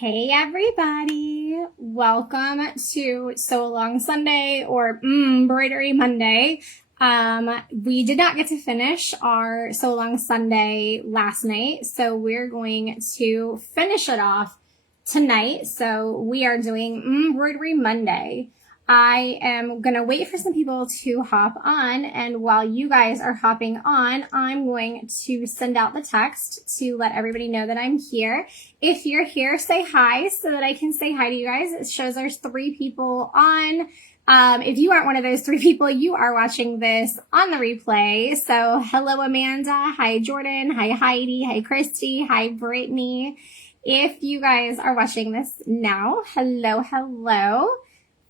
Hey everybody, welcome to Sew Along Sunday or Embroidery Monday. We did not get to finish our Sew Along Sunday last night, so we're going to finish it off tonight. So we are doing Embroidery Monday. I am going to wait for some people to hop on, and while you guys are hopping on, I'm going to send out the text to let everybody know that I'm here. If you're here, say hi so that I can say hi to you guys. It shows there's 3 people on. If you aren't one of those 3 people, you are watching this on the replay. So hello, Amanda. Hi, Jordan. Hi, Heidi. Hi, Christy. Hi, Brittany. If you guys are watching this now, hello.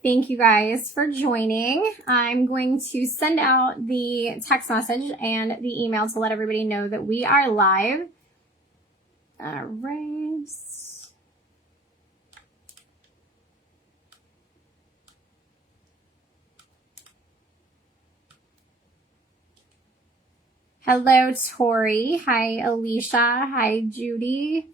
Thank you guys for joining. I'm going to send out the text message and the email to let everybody know that we are live. All right. Hello, Tori. Hi, Alicia. Hi, Judy.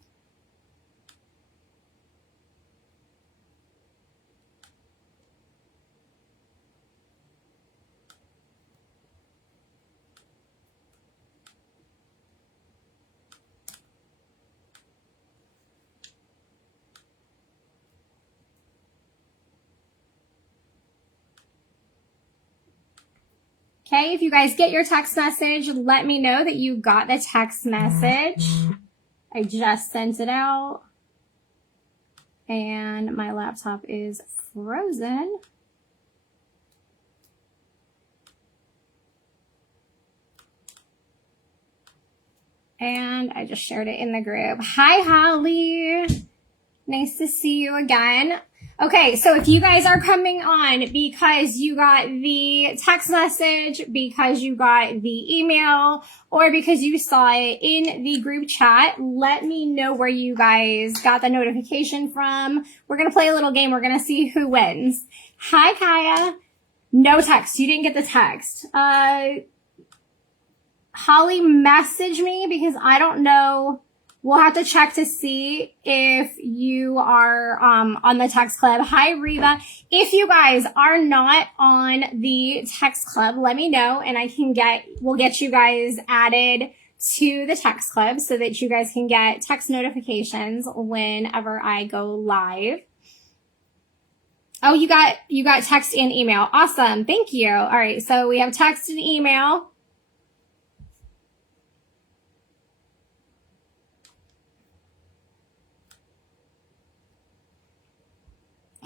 Okay, if you guys get your text message, let me know that you got the text message. I just sent it out. And my laptop is frozen. And I just shared it in the group. Hi, Holly. Nice to see you again. Okay, so if you guys are coming on because you got the text message, because you got the email, or because you saw it in the group chat, let me know where you guys got the notification from. We're going to play a little game. We're going to see who wins. Hi, Kaya. No text. You didn't get the text. Holly messaged me because I don't know. We'll have to check to see if you are on the text club. Hi, Reba. If you guys are not on the text club, let me know and we'll get you guys added to the text club so that you guys can get text notifications whenever I go live. Oh, you got text and email. Awesome. Thank you. All right. So we have text and email.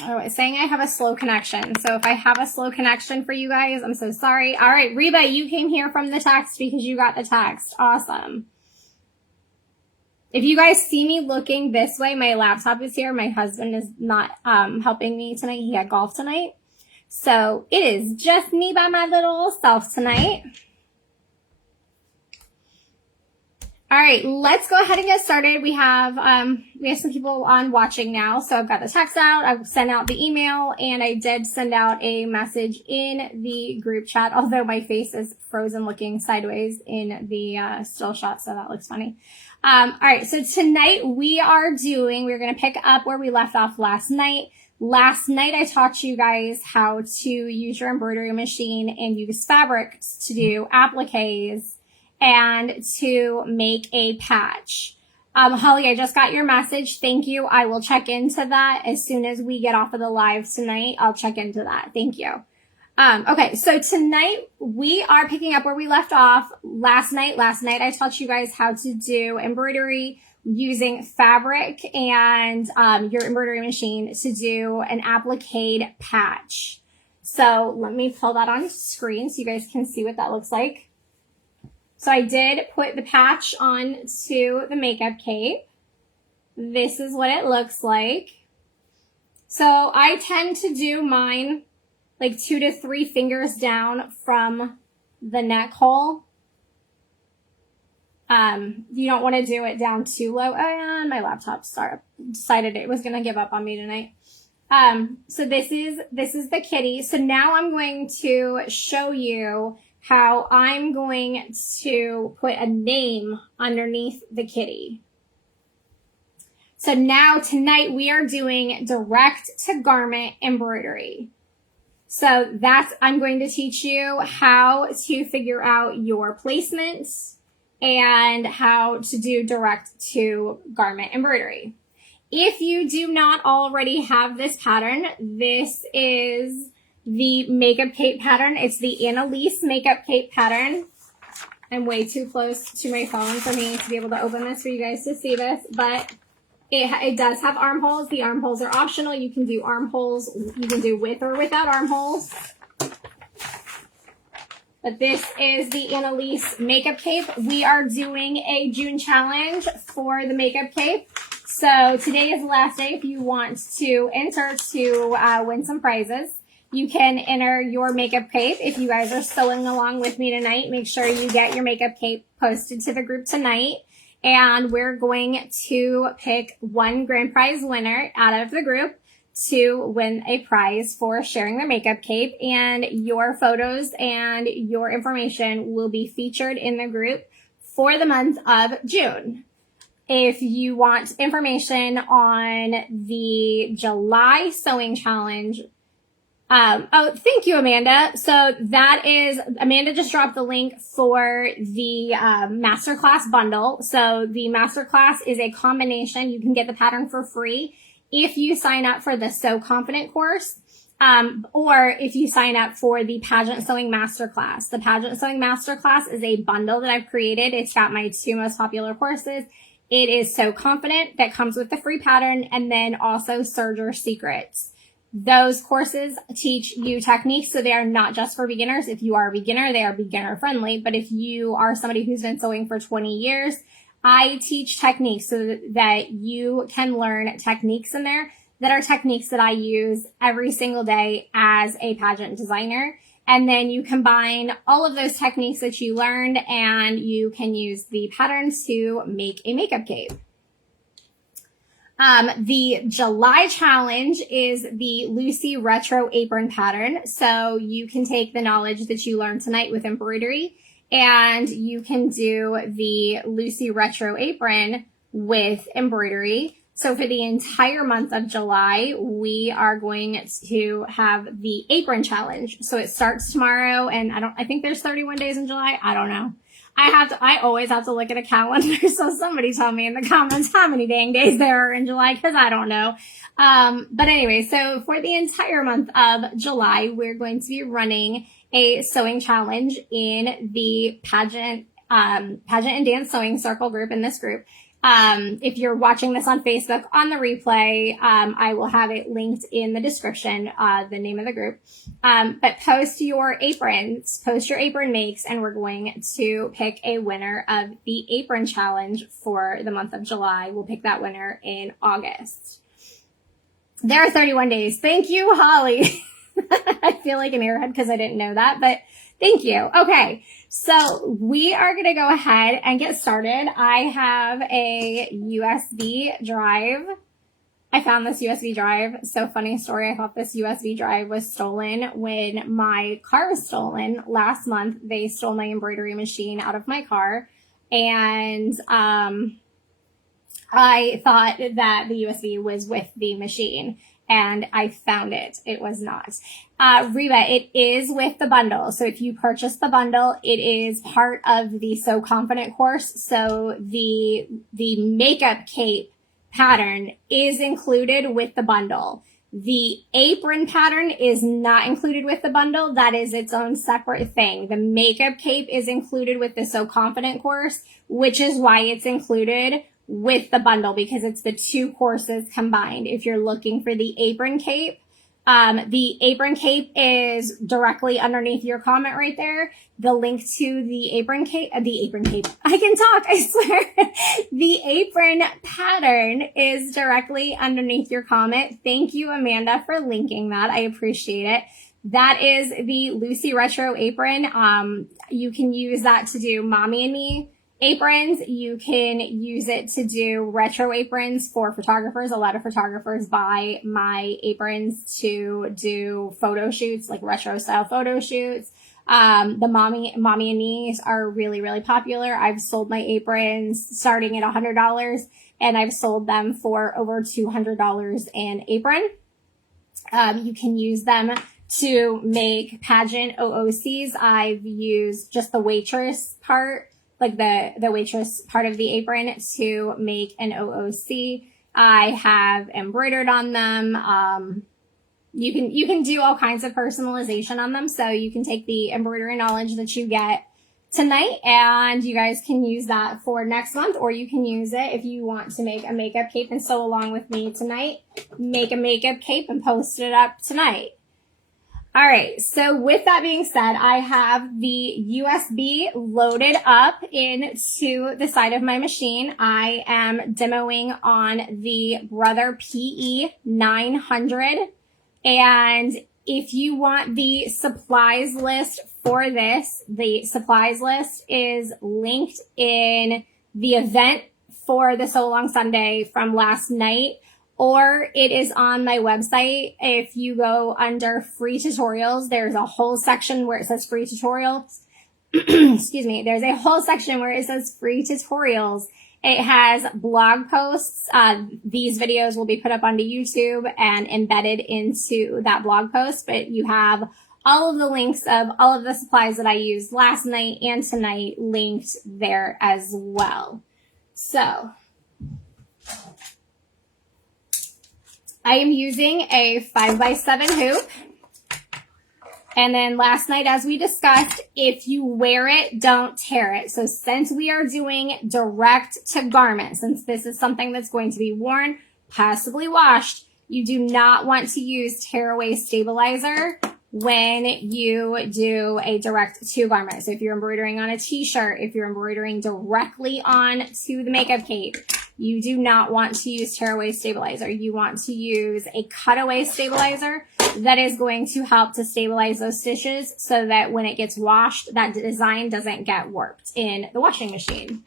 Oh, it's saying I have a slow connection. So if I have a slow connection for you guys, I'm so sorry. All right, Reba, you came here from the text because you got the text. Awesome. If you guys see me looking this way, my laptop is here. My husband is not helping me tonight. He had golf tonight. So it is just me by my little self tonight. All right, let's go ahead and get started. We have some people on watching now. So I've got the text out, I've sent out the email, and I did send out a message in the group chat, although my face is frozen looking sideways in the still shot, so that looks funny. All right, so tonight we're going to pick up where we left off last night. Last night I taught you guys how to use your embroidery machine and use fabrics to do appliques and to make a patch. Holly, I just got your message. Thank you. I will check into that as soon as we get off of the live tonight. I'll check into that. Thank you. Okay, so tonight we are picking up where we left off last night. Last night I taught you guys how to do embroidery using fabric and your embroidery machine to do an applique patch. So let me pull that on screen so you guys can see what that looks like. So I did put the patch on to the makeup cape. This is what it looks like. So I tend to do mine like 2 to 3 fingers down from the neck hole. You don't want to do it down too low. And my laptop decided it was going to give up on me tonight. So this is the kitty. So now I'm going to show you how I'm going to put a name underneath the kitty. So So now tonight we are doing direct to garment embroidery. So I'm going to teach you how to figure out your placements and how to do direct to garment embroidery. If you do not already have this pattern, this is the Makeup Cape pattern. It's the Annalise Make-up Cape pattern. I'm way too close to my phone for me to be able to open this for you guys to see this, but it does have armholes. The armholes are optional. You can do armholes. You can do with or without armholes. But this is the Annalise Makeup Cape. We are doing a June challenge for the Makeup Cape. So today is the last day if you want to enter to win some prizes. You can enter your Makeup Cape. If you guys are sewing along with me tonight, make sure you get your Makeup Cape posted to the group tonight. And we're going to pick one grand prize winner out of the group to win a prize for sharing their Makeup Cape. And your photos and your information will be featured in the group for the month of June. If you want information on the July sewing challenge, oh, thank you, Amanda. So Amanda just dropped the link for the masterclass bundle. So the masterclass is a combination. You can get the pattern for free if you sign up for the Sew Confident course, or if you sign up for the Pageant Sewing Masterclass. The Pageant Sewing Masterclass is a bundle that I've created. It's got my 2 most popular courses. It is Sew Confident that comes with the free pattern, and then also Serger Secrets. Those courses teach you techniques, so they are not just for beginners. If you are a beginner, they are beginner friendly. But if you are somebody who's been sewing for 20 years, I teach techniques so that you can learn techniques in there that are techniques that I use every single day as a pageant designer. And then you combine all of those techniques that you learned, and you can use the patterns to make a makeup cape. The July challenge is the Lucy Retro Apron pattern. So you can take the knowledge that you learned tonight with embroidery, and you can do the Lucy Retro Apron with embroidery. So for the entire month of July, we are going to have the apron challenge. So it starts tomorrow, and I think there's 31 days in July. I don't know. I always have to look at a calendar. So somebody tell me in the comments how many dang days there are in July, because I don't know. But anyway, so for the entire month of July, we're going to be running a sewing challenge in the Pageant and Dance Sewing Circle group, in this group. If you're watching this on Facebook on the replay, I will have it linked in the description, the name of the group. But post your aprons, post your apron makes, and we're going to pick a winner of the apron challenge for the month of July. We'll pick that winner in August. There are 31 days. Thank you, Holly. I feel like an airhead because I didn't know that, but thank you. Okay. So we are going to go ahead and get started. I have a USB drive. I found this USB drive. So funny story. I thought this USB drive was stolen when my car was stolen last month. They stole my embroidery machine out of my car. And, I thought that the USB was with the machine, and I found it. It was not. Reba, it is with the bundle. So if you purchase the bundle, it is part of the Sew Confident course. So the Makeup Cape pattern is included with the bundle. The apron pattern is not included with the bundle. That is its own separate thing. The Makeup Cape is included with the Sew Confident course, which is why it's included with the bundle, because it's the 2 courses combined. If you're looking for the apron cape is directly underneath your comment right there. The link to the apron cape, I can talk, I swear. The apron pattern is directly underneath your comment. Thank you, Amanda, for linking that. I appreciate it. That is the Lucy Retro Apron. You can use that to do Mommy and Me aprons. You can use it to do retro aprons for photographers. A lot of photographers buy my aprons to do photo shoots, like retro style photo shoots. The mommy and me's are really, really popular. I've sold my aprons starting at $100, and I've sold them for over $200 an apron. You can use them to make pageant OOCs. I've used just the waitress part, like the waitress part of the apron, to make an OOC. I have embroidered on them. You can do all kinds of personalization on them. So you can take the embroidery knowledge that you get tonight and you guys can use that for next month, or you can use it if you want to make a makeup cape and sew along with me tonight. Make a makeup cape and post it up tonight. All right, so with that being said, I have the USB loaded up into the side of my machine. I am demoing on the Brother PE 900. And if you want the supplies list for this, the supplies list is linked in the event for the Sew Along Sunday from last night, or it is on my website. If you go under free tutorials, there's a whole section where it says free tutorials. Excuse me. There's a whole section where it says free tutorials. It has blog posts. These videos will be put up onto YouTube and embedded into that blog post, but you have all of the links of all of the supplies that I used last night and tonight linked there as well. So I am using a 5x7 hoop. And then last night, as we discussed, if you wear it, don't tear it. So since we are doing direct to garment, since this is something that's going to be worn, possibly washed, you do not want to use tearaway stabilizer when you do a direct to garment. So if you're embroidering on a t-shirt, if you're embroidering directly on to the makeup cape, you do not want to use tearaway stabilizer. You want to use a cutaway stabilizer that is going to help to stabilize those stitches so that when it gets washed, that design doesn't get warped in the washing machine.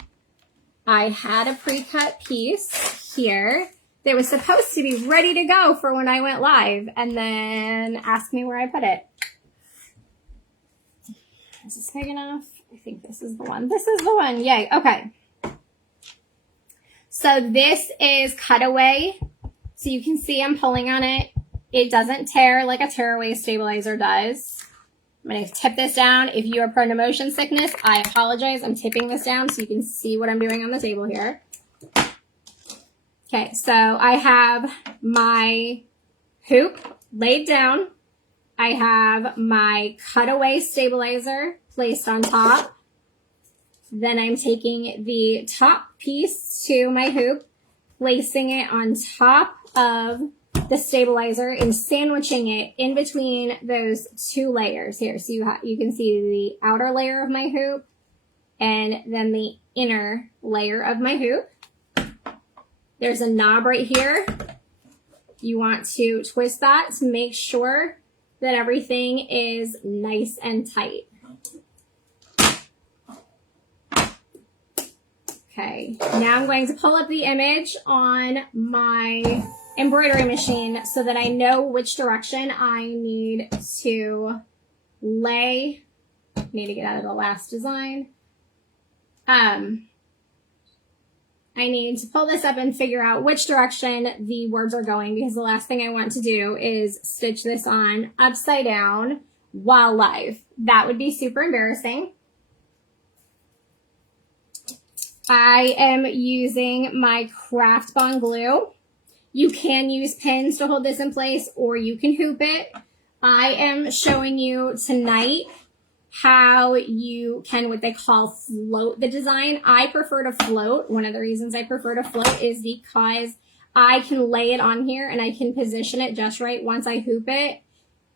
I had a pre-cut piece here that was supposed to be ready to go for when I went live, and then asked me where I put it. Is this big enough? I think this is the one. This is the one. Yay. Okay. So this is cutaway. So you can see I'm pulling on it. It doesn't tear like a tearaway stabilizer does. I'm going to tip this down. If you are prone to motion sickness, I apologize. I'm tipping this down so you can see what I'm doing on the table here. Okay, so I have my hoop laid down. I have my cutaway stabilizer placed on top. Then I'm taking the top piece to my hoop, placing it on top of the stabilizer and sandwiching it in between those two layers here. So you can see the outer layer of my hoop and then the inner layer of my hoop. There's a knob right here. You want to twist that to make sure that everything is nice and tight. Okay, now I'm going to pull up the image on my embroidery machine so that I know which direction I need to lay. Need to get out of the last design. I need to pull this up and figure out which direction the words are going, because the last thing I want to do is stitch this on upside down while live. That would be super embarrassing. I am using my Craft Bond glue. You can use pins to hold this in place, or you can hoop it. I am showing you tonight how you can, what they call, float the design. I prefer to float. One of the reasons I prefer to float is because I can lay it on here and I can position it just right once I hoop it.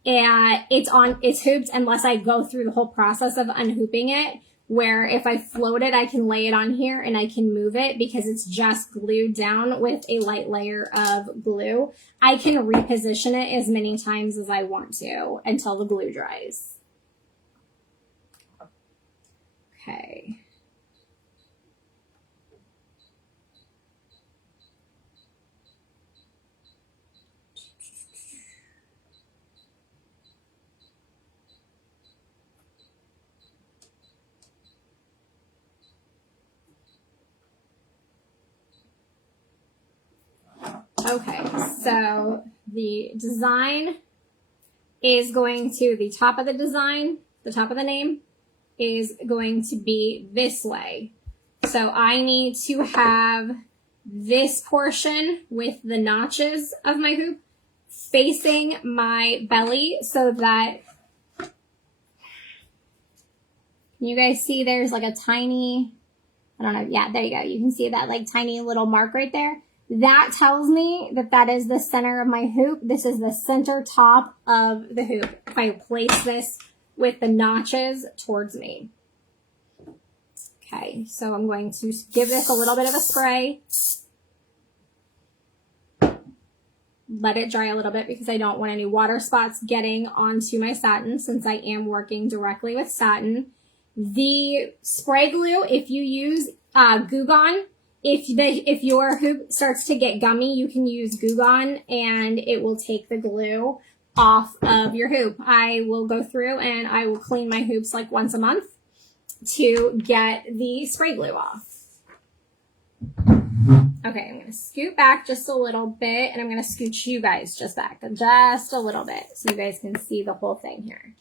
And it's hooped unless I go through the whole process of unhooping it, where if I float it, I can lay it on here and I can move it because it's just glued down with a light layer of glue. I can reposition it as many times as I want to until the glue dries. Okay. Okay, so the design is going to, the top of the design, the top of the name is going to be this way. So I need to have this portion with the notches of my hoop facing my belly so that, can you guys see there's like a tiny, I don't know, yeah, there you go. You can see that like tiny little mark right there. That tells me that that is the center of my hoop. This is the center top of the hoop. If I place this with the notches towards me. Okay, so I'm going to give this a little bit of a spray. Let it dry a little bit because I don't want any water spots getting onto my satin since I am working directly with satin. The spray glue, if you use Goo Gone, if your hoop starts to get gummy, you can use Goo Gone and it will take the glue off of your hoop. I will go through and I will clean my hoops like once a month to get the spray glue off. Okay, I'm going to scoot back just a little bit and I'm going to scooch you guys just back just a little bit so you guys can see the whole thing here.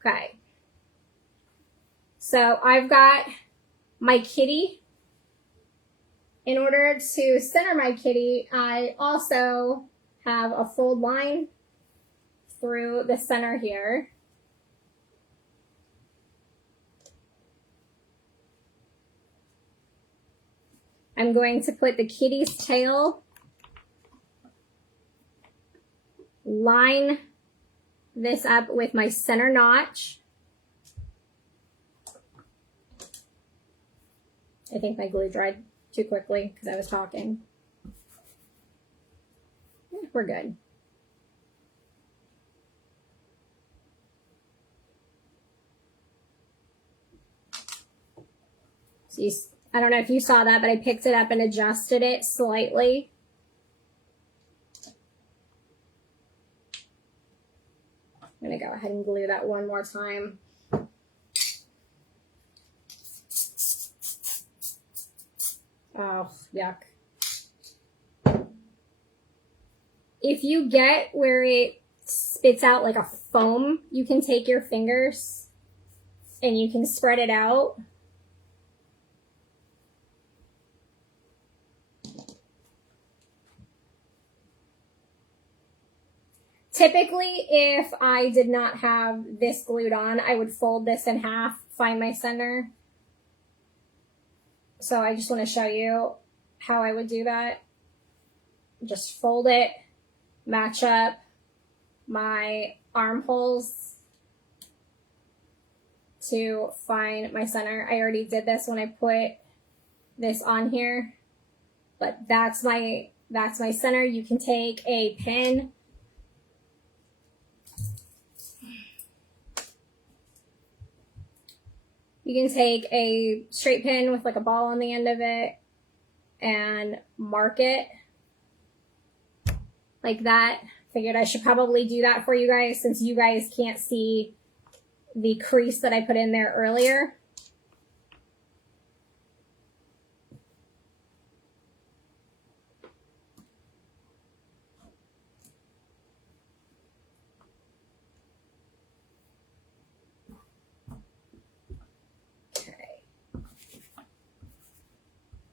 Okay. So I've got my kitty. In order to center my kitty, I also have a fold line through the center here. I'm going to put the kitty's tail, line this up with my center notch. I think my glue dried too quickly because I was talking. Yeah, we're good. So I don't know if you saw that, but I picked it up and adjusted it slightly. I'm going to go ahead and glue that one more time. Oh, yuck. If you get where it spits out like a foam, you can take your fingers and you can spread it out. Typically, if I did not have this glued on, I would fold this in half, find my center. So I just want to show you how I would do that. Just fold it, match up my armholes to find my center. I already did this when I put this on here, but that's my center. You can take a pin. You can take a straight pin with like a ball on the end of it and mark it like that. Figured I should probably do that for you guys since you guys can't see the crease that I put in there earlier.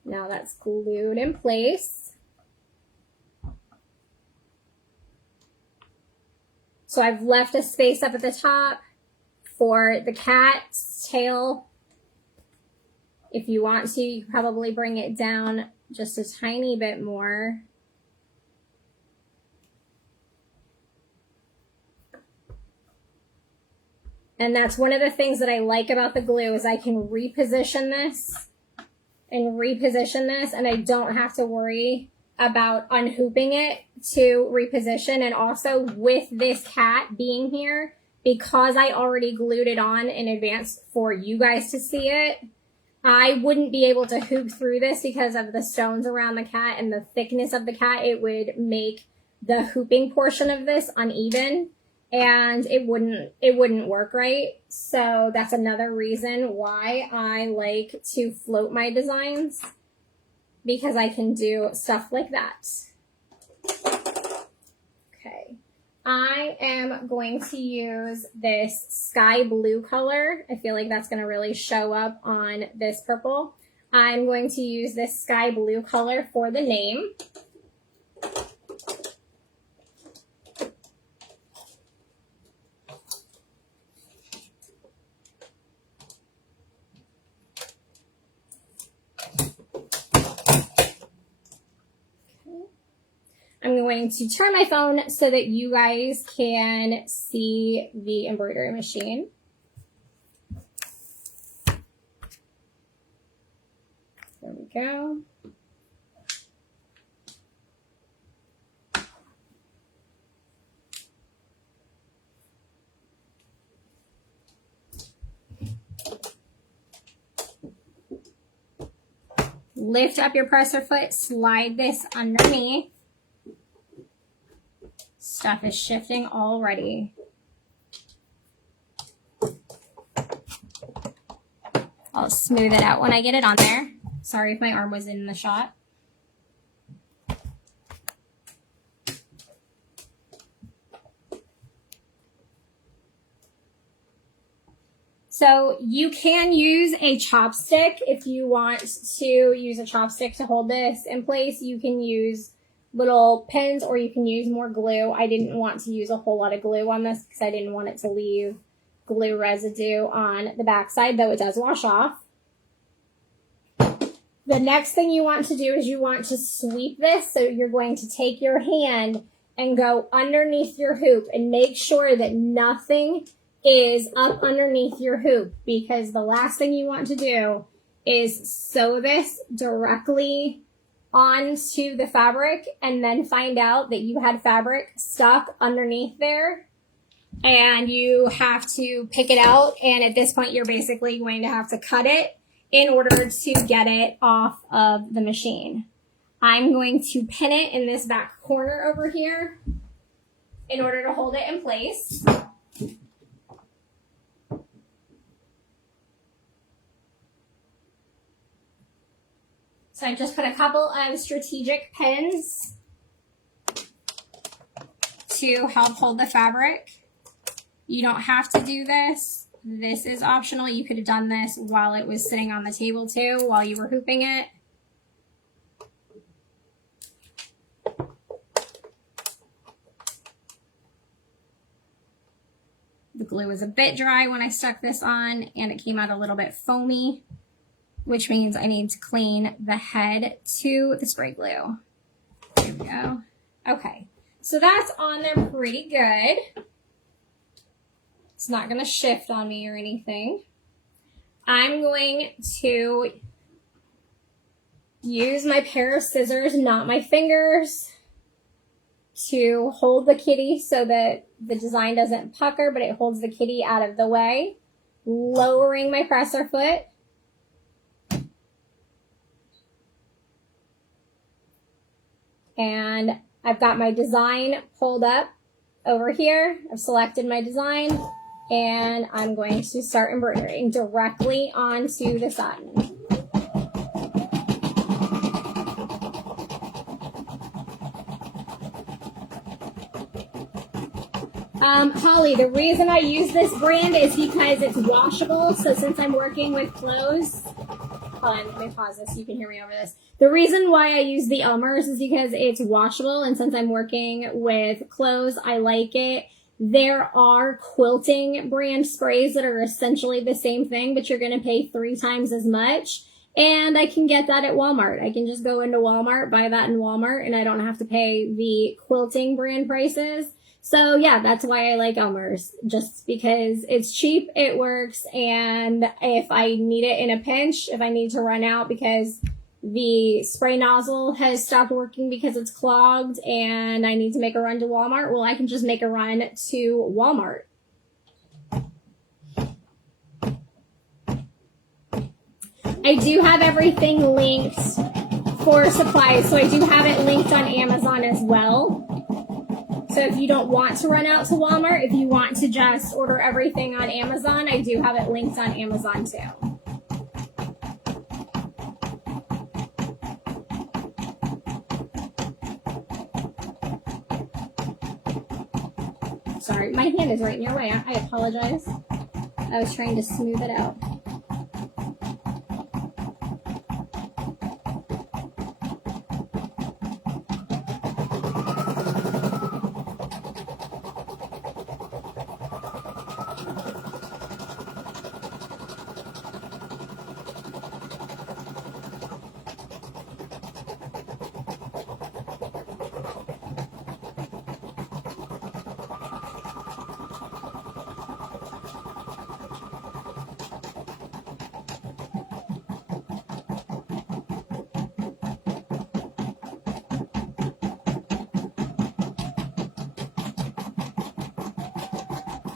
Now that's glued in place. So I've left a space up at the top for the cat's tail. If you want to, you can probably bring it down just a tiny bit more. And that's one of the things that I like about the glue is I can reposition this and I don't have to worry about unhooping it to reposition. And also with this cat being here, because I already glued it on in advance for you guys to see it, I wouldn't be able to hoop through this because of the stones around the cat and the thickness of the cat. It would make the hooping portion of this uneven and it wouldn't work right. So that's another reason why I like to float my designs, because I can do stuff like that. I am going to use this sky blue color. I feel like that's going to really show up on this purple. I'm going to use this sky blue color for the name. I'm going to turn my phone so that you guys can see the embroidery machine. There we go. Lift up your presser foot, slide this underneath. Stuff is shifting already. I'll smooth it out when I get it on there. Sorry if my arm was in the shot. So you can use a chopstick if you want to use a chopstick to hold this in place. You can use little pins or you can use more glue. I didn't want to use a whole lot of glue on this because I didn't want it to leave glue residue on the backside, though it does wash off. The next thing you want to do is you want to sweep this. So you're going to take your hand and go underneath your hoop and make sure that nothing is up underneath your hoop, because the last thing you want to do is sew this directly onto the fabric and then find out that you had fabric stuck underneath there and you have to pick it out, and at this point you're basically going to have to cut it in order to get it off of the machine. I'm going to pin it in this back corner over here in order to hold it in place. So I just put a couple of strategic pins to help hold the fabric. You don't have to do this. This is optional. You could have done this while it was sitting on the table too, while you were hooping it. The glue was a bit dry when I stuck this on, and it came out a little bit foamy, which means I need to clean the head to the spray glue. There we go. Okay, so that's on there pretty good. It's not going to shift on me or anything. I'm going to use my pair of scissors, not my fingers, to hold the kitty so that the design doesn't pucker, but it holds the kitty out of the way, lowering my presser foot. And I've got my design pulled up over here. I've selected my design, and I'm going to start embroidering directly onto the satin. Holly, the reason I use this brand is because it's washable. So since I'm working with clothes, hold on, let me pause this so you can hear me over this. The reason why I use the Elmer's is because it's washable, and since I'm working with clothes, I like it. There are quilting brand sprays that are essentially the same thing, but you're going to pay 3 times as much. And I can get that at Walmart. I can just go into Walmart, buy that in Walmart, and I don't have to pay the quilting brand prices. So yeah, that's why I like Elmer's, just because it's cheap, it works, and if I need it in a pinch, if I need to run out because the spray nozzle has stopped working because it's clogged and I need to make a run to Walmart, well, I can just make a run to Walmart. I do have everything linked for supplies, so I do have it linked on Amazon as well. So if you don't want to run out to Walmart, if you want to just order everything on Amazon, I do have it linked on Amazon too. Sorry, my hand is right in your way. I apologize. I was trying to smooth it out.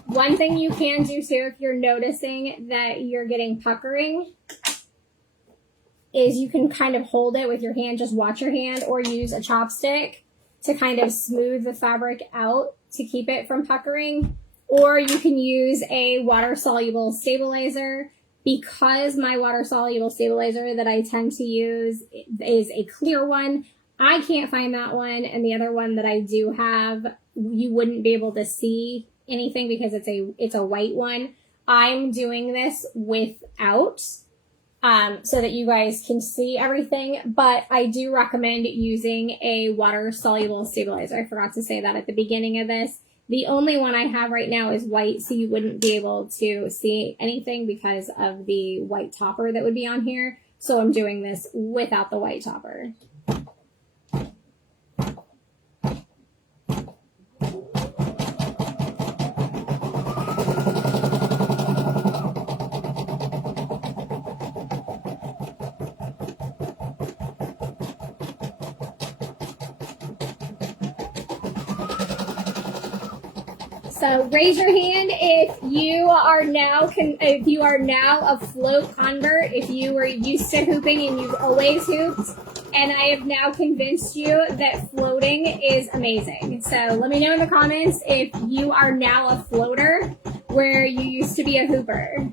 One thing you can do too, if you're noticing that you're getting puckering, is you can kind of hold it with your hand, just watch your hand, or use a chopstick to kind of smooth the fabric out to keep it from puckering. Or you can use a water-soluble stabilizer. Because my water-soluble stabilizer that I tend to use is a clear one, I can't find that one, and the other one that I do have, you wouldn't be able to see anything because it's a white one. I'm doing this without, so that you guys can see everything, but I do recommend using a water-soluble stabilizer. I forgot to say that at the beginning of this. The only one I have right now is white, so you wouldn't be able to see anything because of the white topper that would be on here. So I'm doing this without the white topper. So raise your hand if you are now a float convert, if you were used to hooping and you've always hooped, and I have now convinced you that floating is amazing. So let me know in the comments if you are now a floater where you used to be a hooper.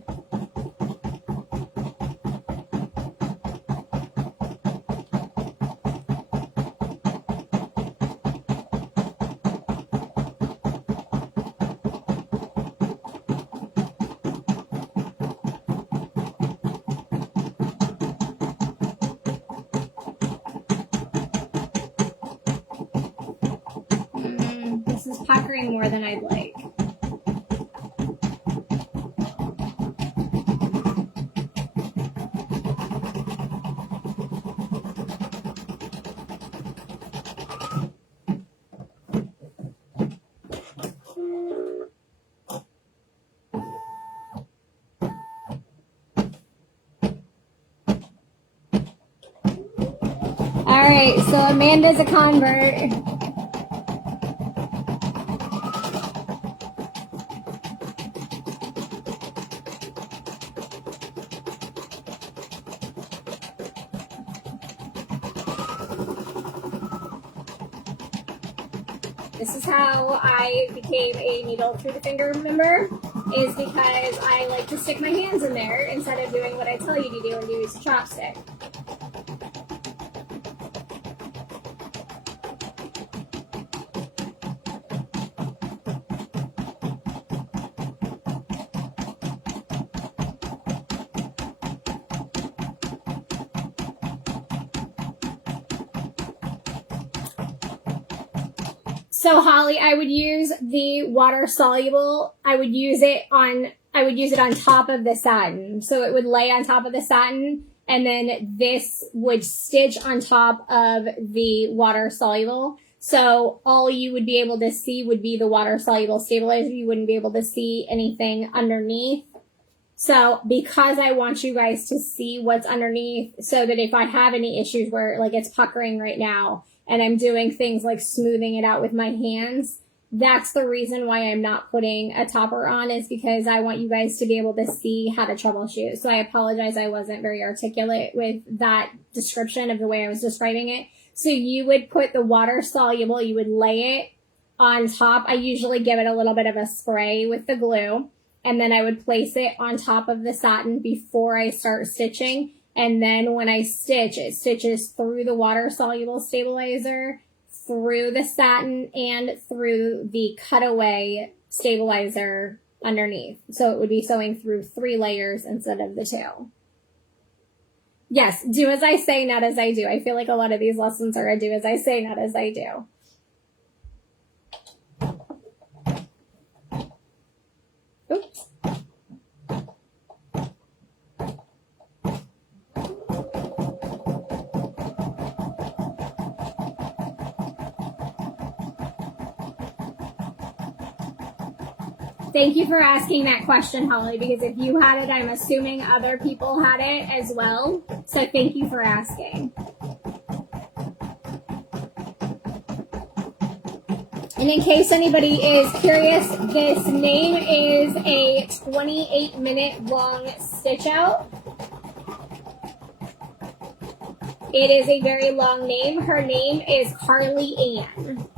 This is puckering more than I'd like. All right, so Amanda's a convert. This is how I became a needle through the finger member, is because I like to stick my hands in there instead of doing what I tell you to do and use a chopstick. So Holly, I would use the water soluble. I would use it on top of the satin. So it would lay on top of the satin, and then this would stitch on top of the water soluble. So all you would be able to see would be the water soluble stabilizer. You wouldn't be able to see anything underneath. So because I want you guys to see what's underneath, so that if I have any issues where like it's puckering right now, and I'm doing things like smoothing it out with my hands, that's the reason why I'm not putting a topper on, is because I want you guys to be able to see how to troubleshoot. So I apologize I wasn't very articulate with that description of the way I was describing it. So you would put the water soluble, you would lay it on top. I usually give it a little bit of a spray with the glue, and then I would place it on top of the satin before I start stitching. And then when I stitch, it stitches through the water-soluble stabilizer, through the satin, and through the cutaway stabilizer underneath. So it would be sewing through 3 layers instead of the 2. Yes, do as I say, not as I do. I feel like a lot of these lessons are a do as I say, not as I do. Oops. Thank you for asking that question, Holly, because if you had it, I'm assuming other people had it as well. So thank you for asking. And in case anybody is curious, this name is a 28-minute long stitch out. It is a very long name. Her name is Carly Ann.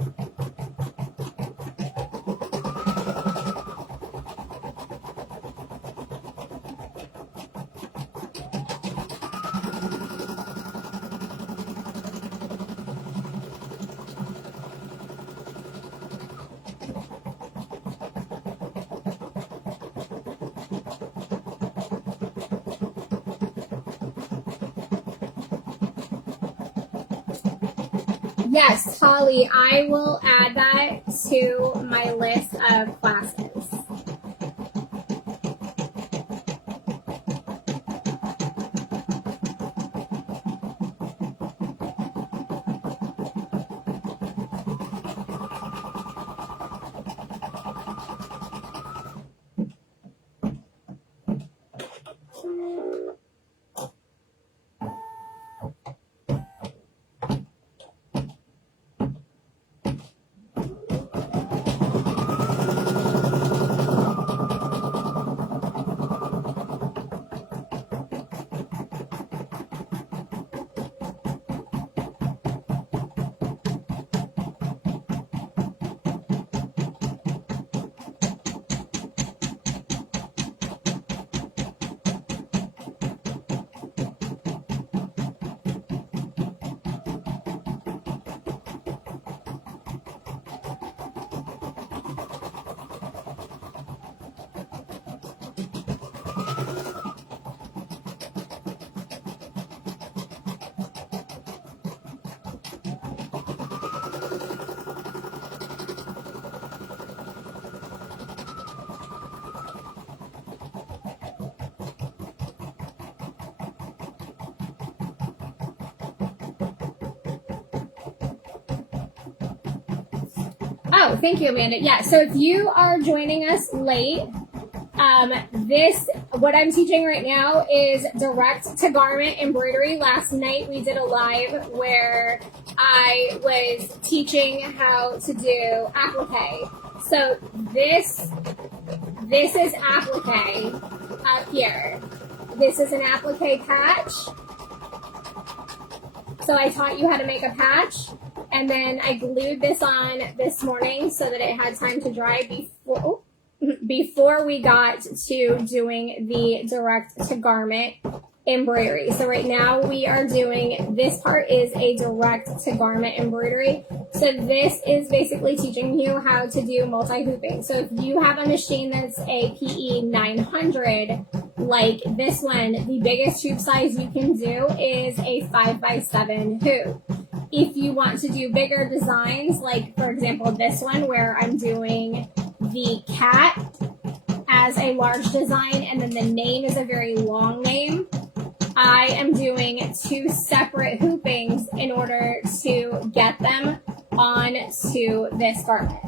Yes, Holly, I will add that to my list of classes. Oh, thank you, Amanda. Yeah, so if you are joining us late, what I'm teaching right now is direct to garment embroidery. Last night we did a live where I was teaching how to do applique. So this is applique up here. This is an applique patch. So I taught you how to make a patch. And then I glued this on this morning so that it had time to dry before we got to doing the direct to garment embroidery. So right now we are doing, this part is a direct to garment embroidery. So this is basically teaching you how to do multi-hooping. So if you have a machine that's a PE 900, like this one, the biggest hoop size you can do is a 5x7 hoop. If you want to do bigger designs, like for example this one where I'm doing the cat as a large design and then the name is a very long name, I am doing 2 separate hoopings in order to get them onto this garment.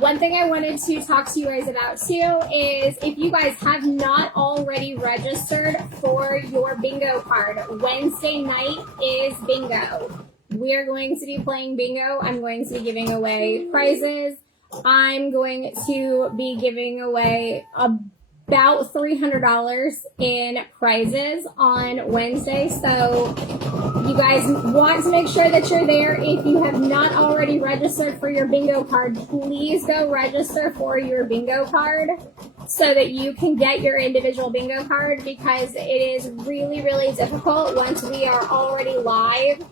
One thing I wanted to talk to you guys about too is if you guys have not already registered for your bingo card, Wednesday night is bingo. We are going to be playing bingo. I'm going to be giving away prizes. I'm going to be giving away about $300 in prizes on Wednesday. So you guys want to make sure that you're there. If you have not already registered for your bingo card, please go register for your bingo card so that you can get your individual bingo card, because it is really, really difficult once we are already live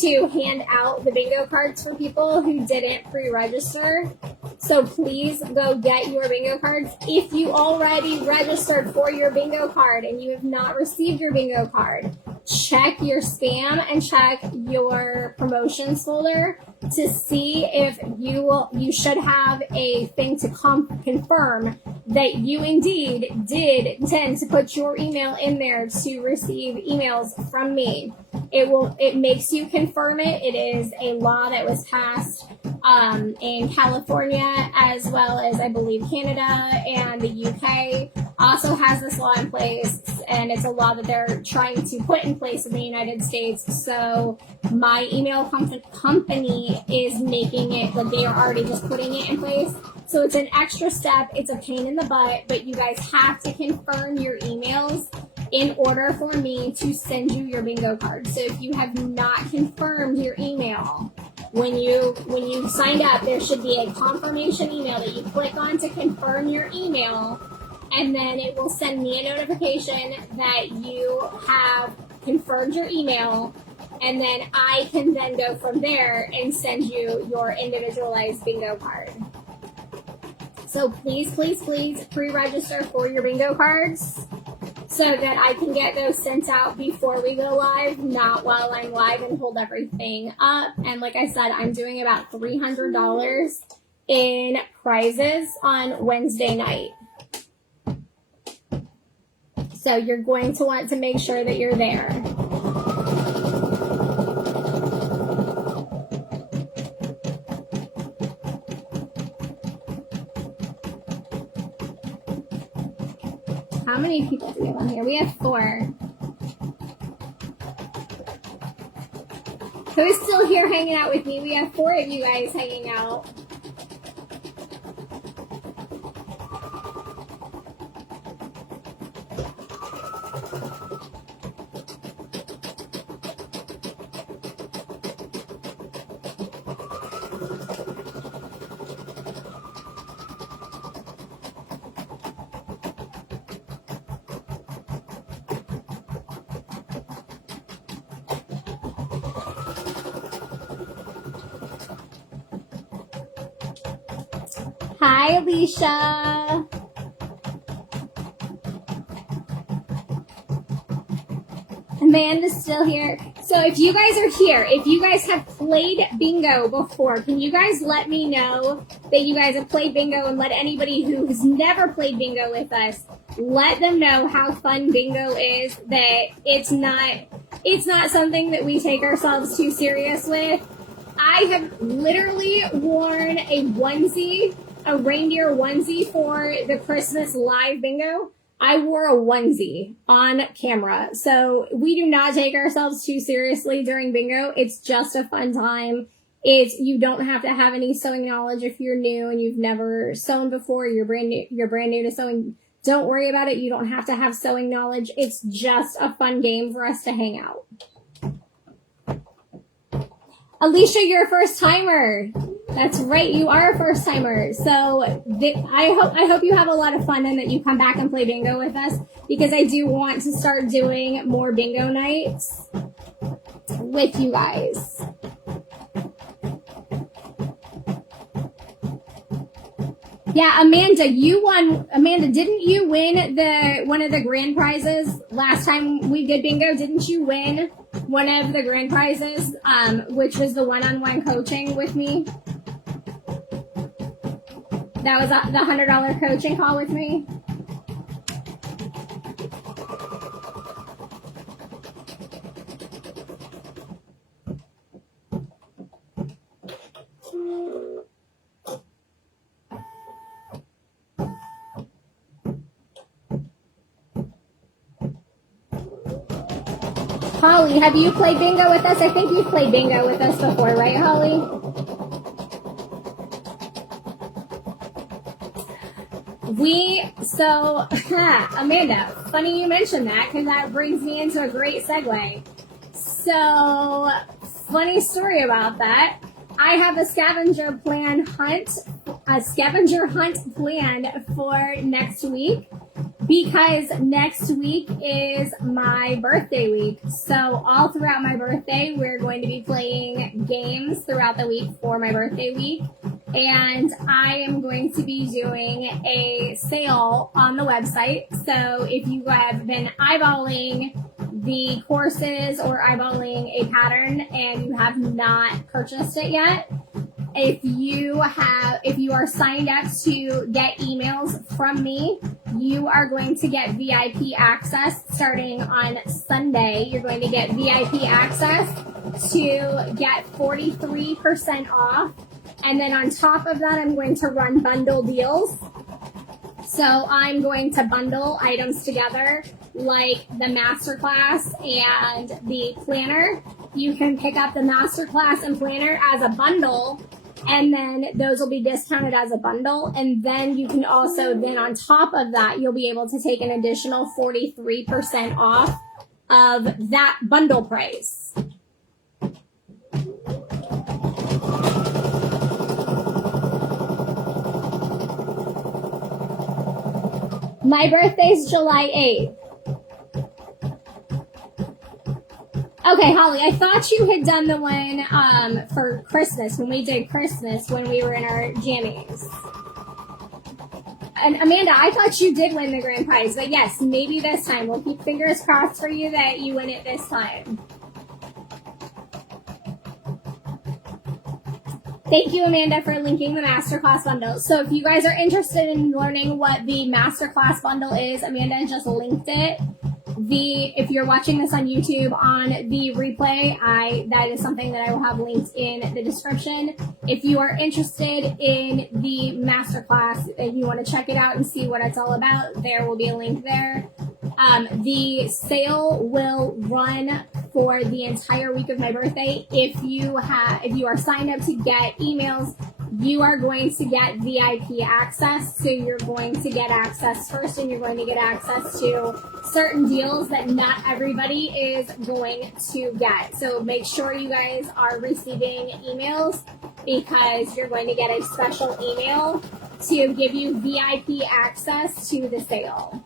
to hand out the bingo cards for people who didn't pre-register. So please go get your bingo cards. If you already registered for your bingo card and you have not received your bingo card, check your spam and check your promotions folder to see if you should have a thing to confirm that you indeed did intend to put your email in there to receive emails from me. It makes you confirm it. It is a law that was passed in California, as well as I believe Canada, and the UK also has this law in place, and it's a law that they're trying to put in place in the United States. So my email company is making it, like they are already just putting it in place. So it's an extra step. It's a pain in the butt, but you guys have to confirm your emails in order for me to send you your bingo card. So if you have not confirmed your email, when you signed up, there should be a confirmation email that you click on to confirm your email, and then it will send me a notification that you have confirmed your email, and then I can then go from there and send you your individualized bingo card. So please, please, please pre-register for your bingo cards so that I can get those sent out before we go live, not while I'm live and hold everything up. And like I said, I'm doing about $300 in prizes on Wednesday night. So you're going to want to make sure that you're there. How many people do we have on here? We have 4. Who's still here hanging out with me? We have 4 of you guys hanging out. Hi, Alicia. Amanda's still here. So if you guys are here, if you guys have played bingo before, can you guys let me know that you guys have played bingo, and let anybody who has never played bingo with us, let them know how fun bingo is, that it's not something that we take ourselves too serious with. I have literally worn a onesie, a reindeer onesie for the Christmas live bingo. I wore a onesie on camera. So we do not take ourselves too seriously during bingo. It's just a fun time. You don't have to have any sewing knowledge if you're new and you've never sewn before, you're brand new to sewing. Don't worry about it. You don't have to have sewing knowledge. It's just a fun game for us to hang out. Alicia, you're a first timer. That's right, you are a first timer. So I hope you have a lot of fun and that you come back and play bingo with us, because I do want to start doing more bingo nights with you guys. Yeah, Amanda, you won. Amanda, didn't you win one of the grand prizes last time we did bingo? Didn't you win one of the grand prizes, which was the one-on-one coaching with me? That was the $100 coaching call with me. Holly, have you played bingo with us? I think you've played bingo with us before, right, Holly? Amanda, funny you mentioned that, because that brings me into a great segue. So, funny story about that. I have a scavenger hunt planned for next week, because next week is my birthday week. So all throughout my birthday, we're going to be playing games throughout the week for my birthday week. And I am going to be doing a sale on the website. So if you have been eyeballing the courses or eyeballing a pattern and you have not purchased it yet, if you are signed up to get emails from me, you are going to get VIP access starting on Sunday. You're going to get VIP access to get 43% off. And then on top of that, I'm going to run bundle deals. So I'm going to bundle items together like the masterclass and the planner. You can pick up the masterclass and planner as a bundle, and then those will be discounted as a bundle. And then you can also, then on top of that, you'll be able to take an additional 43% off of that bundle price. My birthday's July 8th. Okay, Holly, I thought you had done the one for Christmas, when we did Christmas, when we were in our jammies. And Amanda, I thought you did win the grand prize, but yes, maybe this time. We'll keep fingers crossed for you that you win it this time. Thank you, Amanda, for linking the Masterclass bundle. So if you guys are interested in learning what the Masterclass bundle is, Amanda just linked it. If you're watching this on YouTube on the replay, that is something that I will have linked in the description. If you are interested in the Masterclass and you want to check it out and see what it's all about, there will be a link there. The sale will run for the entire week of my birthday. If you are signed up to get emails, you are going to get VIP access. So you're going to get access first, and you're going to get access to certain deals that not everybody is going to get. So make sure you guys are receiving emails, because you're going to get a special email to give you VIP access to the sale.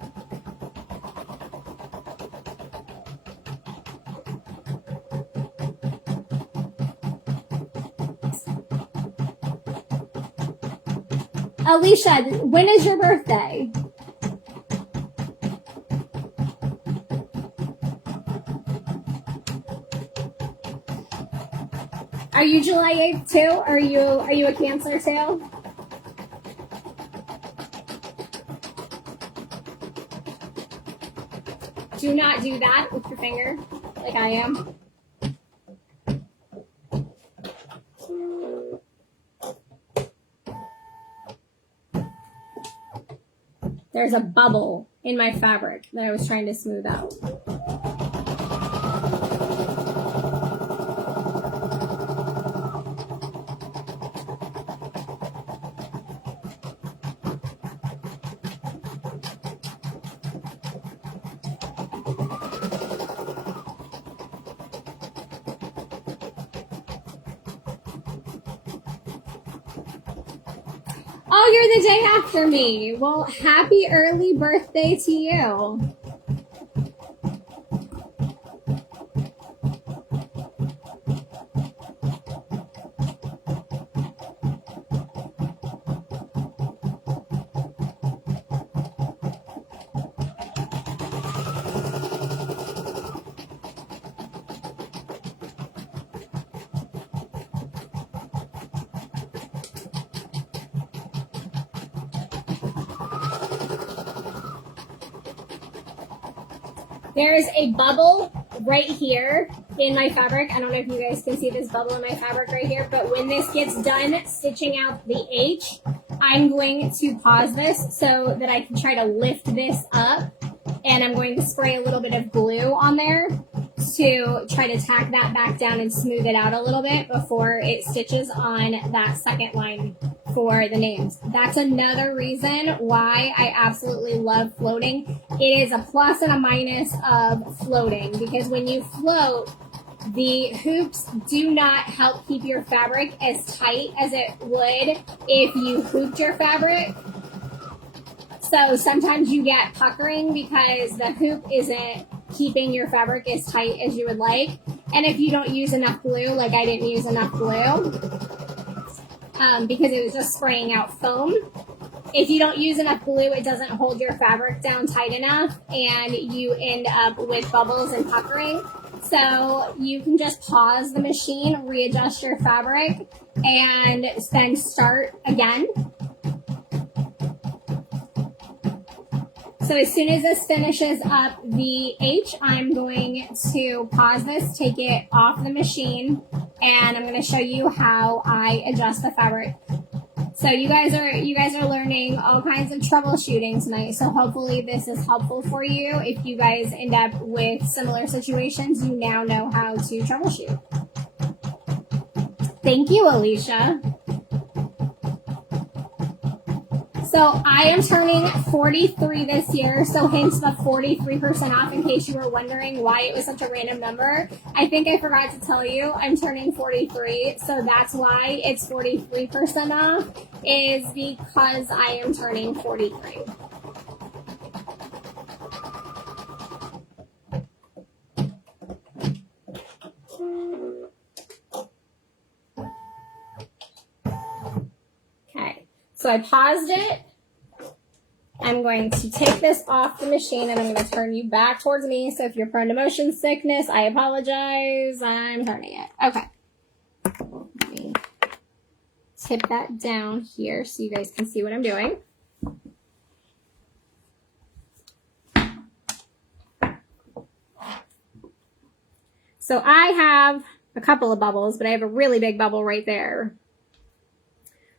Alicia, when is your birthday? Are you July 8th too? Are you a Cancer too? Do not do that with your finger like I am. There's a bubble in my fabric that I was trying to smooth out. Oh, you're the day after me. Well, happy early birthday to you. There is a bubble right here in my fabric. I don't know if you guys can see this bubble in my fabric right here, but when this gets done stitching out the H, I'm going to pause this so that I can try to lift this up, and I'm going to spray a little bit of glue on there to try to tack that back down and smooth it out a little bit before it stitches on that second line for the names. That's another reason why I absolutely love floating. It is a plus and a minus of floating, because when you float, the hoops do not help keep your fabric as tight as it would if you hooped your fabric. So sometimes you get puckering because the hoop isn't keeping your fabric as tight as you would like. And if you don't use enough glue, like I didn't use enough glue, because it was just spraying out foam. If you don't use enough glue, it doesn't hold your fabric down tight enough and you end up with bubbles and puckering. So you can just pause the machine, readjust your fabric, and then start again. So as soon as this finishes up the H, I'm going to pause this, take it off the machine, and I'm going to show you how I adjust the fabric. So you guys are learning all kinds of troubleshooting tonight. So hopefully this is helpful for you. If you guys end up with similar situations, you now know how to troubleshoot. Thank you, Alicia. So I am turning 43 this year, so hence the 43% off in case you were wondering why it was such a random number. I think I forgot to tell you I'm turning 43, so that's why it's 43% off, is because I am turning 43. Okay, so I paused it. I'm going to take this off the machine and I'm going to turn you back towards me. So if you're prone to motion sickness, I apologize. I'm turning it. Okay. Let me tip that down here so you guys can see what I'm doing. So I have a couple of bubbles, but I have a really big bubble right there.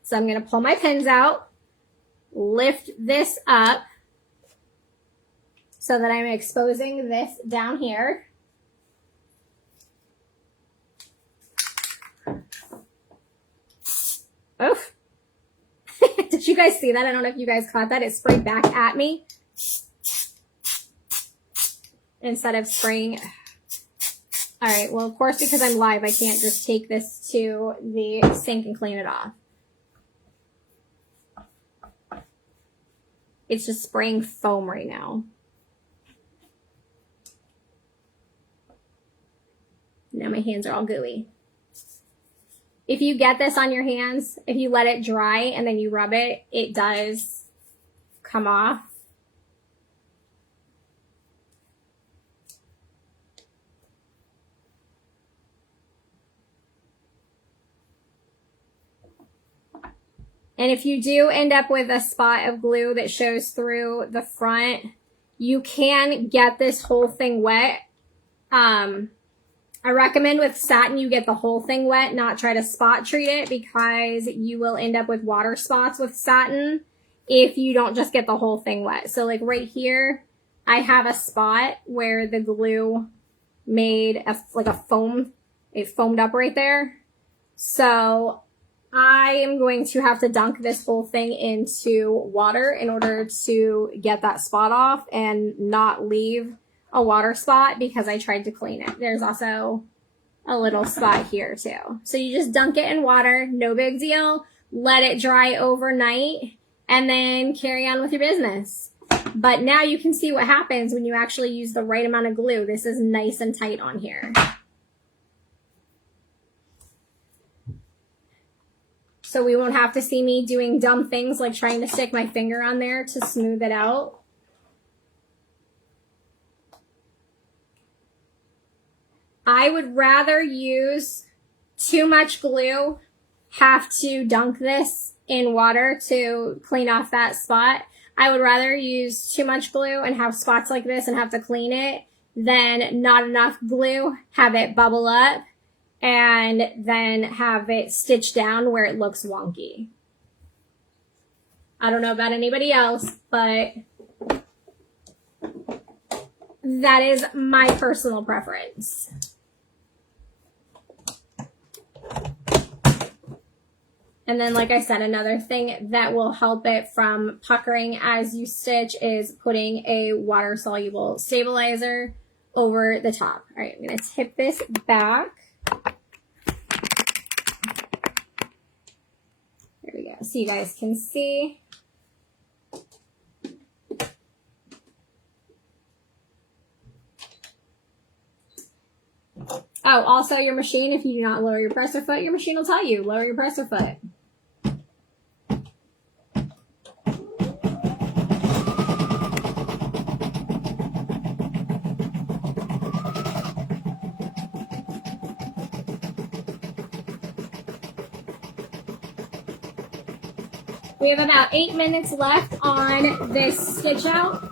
So I'm going to pull my pins out. Lift this up so that I'm exposing this down here. Oof. Did you guys see that? I don't know if you guys caught that. It sprayed back at me instead of spraying. All right, well, of course, because I'm live, I can't just take this to the sink and clean it off. It's just spraying foam right now. Now my hands are all gooey. If you get this on your hands, if you let it dry and then you rub it, it does come off. And if you do end up with a spot of glue that shows through the front, you can get this whole thing wet. I recommend with satin you get the whole thing wet, not try to spot treat it, because you will end up with water spots with satin if you don't just get the whole thing wet. So like right here, I have a spot where the glue made like a foam, it foamed up right there. So I am going to have to dunk this whole thing into water in order to get that spot off and not leave a water spot because I tried to clean it. There's also a little spot here too. So you just dunk it in water, no big deal. Let it dry overnight and then carry on with your business. But now you can see what happens when you actually use the right amount of glue. This is nice and tight on here. So we won't have to see me doing dumb things like trying to stick my finger on there to smooth it out. I would rather use too much glue, have to dunk this in water to clean off that spot. I would rather use too much glue and have spots like this and have to clean it than not enough glue, have it bubble up, and then have it stitched down where it looks wonky. I don't know about anybody else, but that is my personal preference. And then, like I said, another thing that will help it from puckering as you stitch is putting a water-soluble stabilizer over the top. All right, I'm going to tip this back. There we go, so you guys can see. Oh, also your machine, if you do not lower your presser foot, your machine will tell you, lower your presser foot. We have about 8 minutes left on this stitch out.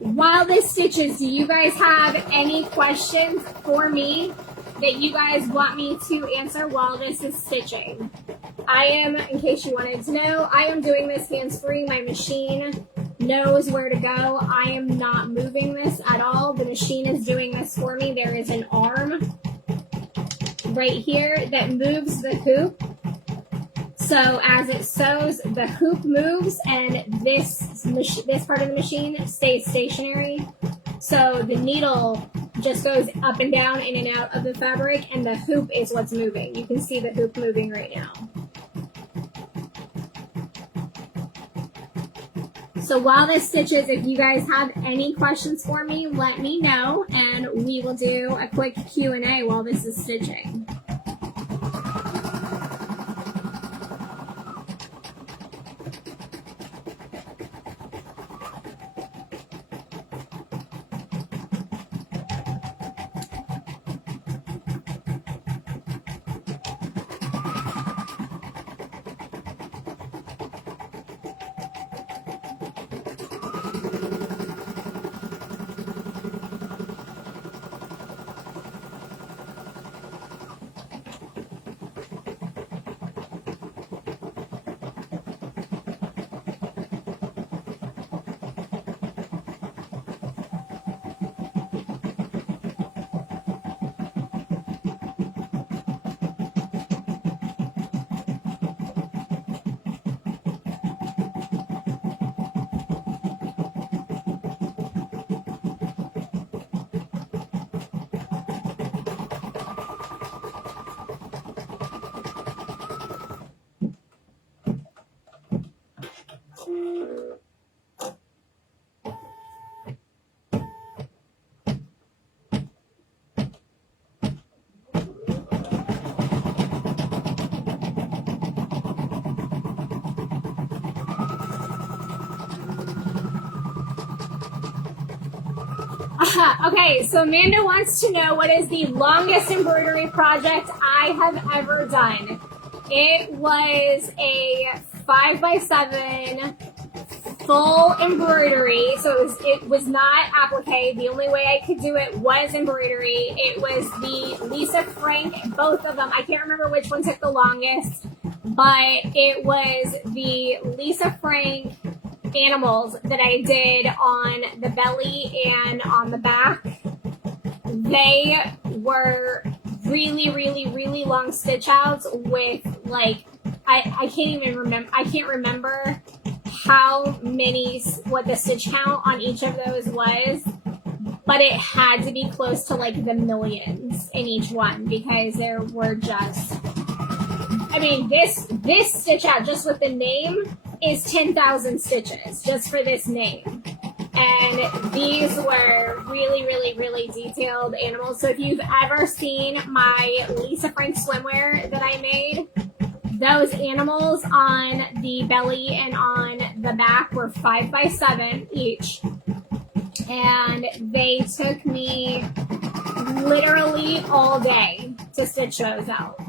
While this stitches, do you guys have any questions for me that you guys want me to answer while this is stitching? I am, in case you wanted to know, I am doing this hands-free. My machine knows where to go. I am not moving this at all. The machine is doing this for me. There is an arm right here that moves the hoop. So as it sews, the hoop moves and this part of the machine stays stationary. So the needle just goes up and down, in and out of the fabric, and the hoop is what's moving. You can see the hoop moving right now. So while this stitches, if you guys have any questions for me, let me know, and we will do a quick Q&A while this is stitching. Okay, so Amanda wants to know what is the longest embroidery project I have ever done. It was a 5x7 full embroidery, so it was not applique. The only way I could do it was embroidery. It was the Lisa Frank, both of them. I can't remember which one took the longest, but it was the Lisa Frank animals that I did on the belly and on the back. They were really, really, really long stitch outs with like, I can't remember how many, what the stitch count on each of those was, but it had to be close to like the millions in each one, because there were just, I mean, this stitch out just with the name is 10,000 stitches just for this name. And these were really, really, really detailed animals. So if you've ever seen my Lisa Frank swimwear that I made, those animals on the belly and on the back were 5x7 each. And they took me literally all day to stitch those out.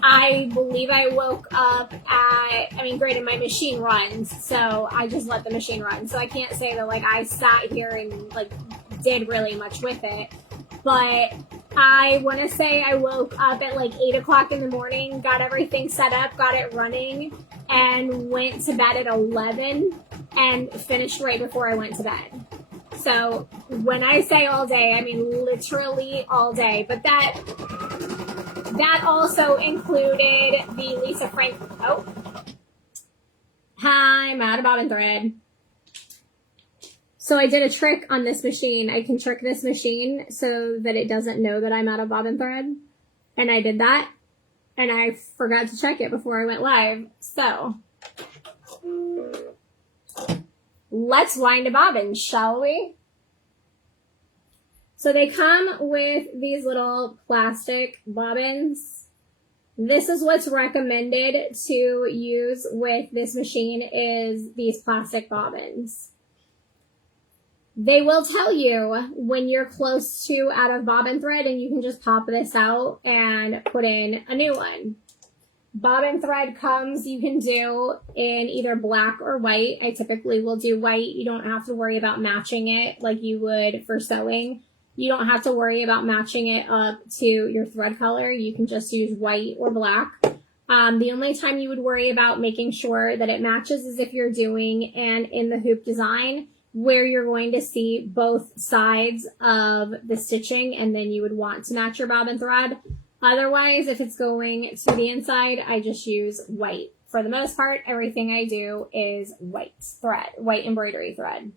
I believe I woke up at, I mean, granted, my machine runs, so I just let the machine run. So I can't say that, like, I sat here and, like, did really much with it. But I want to say I woke up at, like, 8 o'clock in the morning, got everything set up, got it running, and went to bed at 11 and finished right before I went to bed. So when I say all day, I mean literally all day. But that also included the Lisa Frank. Oh, hi, I'm out of bobbin thread. So I did a trick on this machine. I can trick this machine so that it doesn't know that I'm out of bobbin thread. And I did that. And I forgot to check it before I went live. So let's wind a bobbin, shall we? So they come with these little plastic bobbins. This is what's recommended to use with this machine is these plastic bobbins. They will tell you when you're close to out of bobbin thread, and you can just pop this out and put in a new one. Bobbin thread comes, you can do in either black or white. I typically will do white. You don't have to worry about matching it like you would for sewing. You don't have to worry about matching it up to your thread color. You can just use white or black. The only time you would worry about making sure that it matches is if you're doing an in the hoop design where you're going to see both sides of the stitching, and then you would want to match your bobbin thread. Otherwise, if it's going to the inside, I just use white. For the most part, everything I do is white thread, white embroidery thread.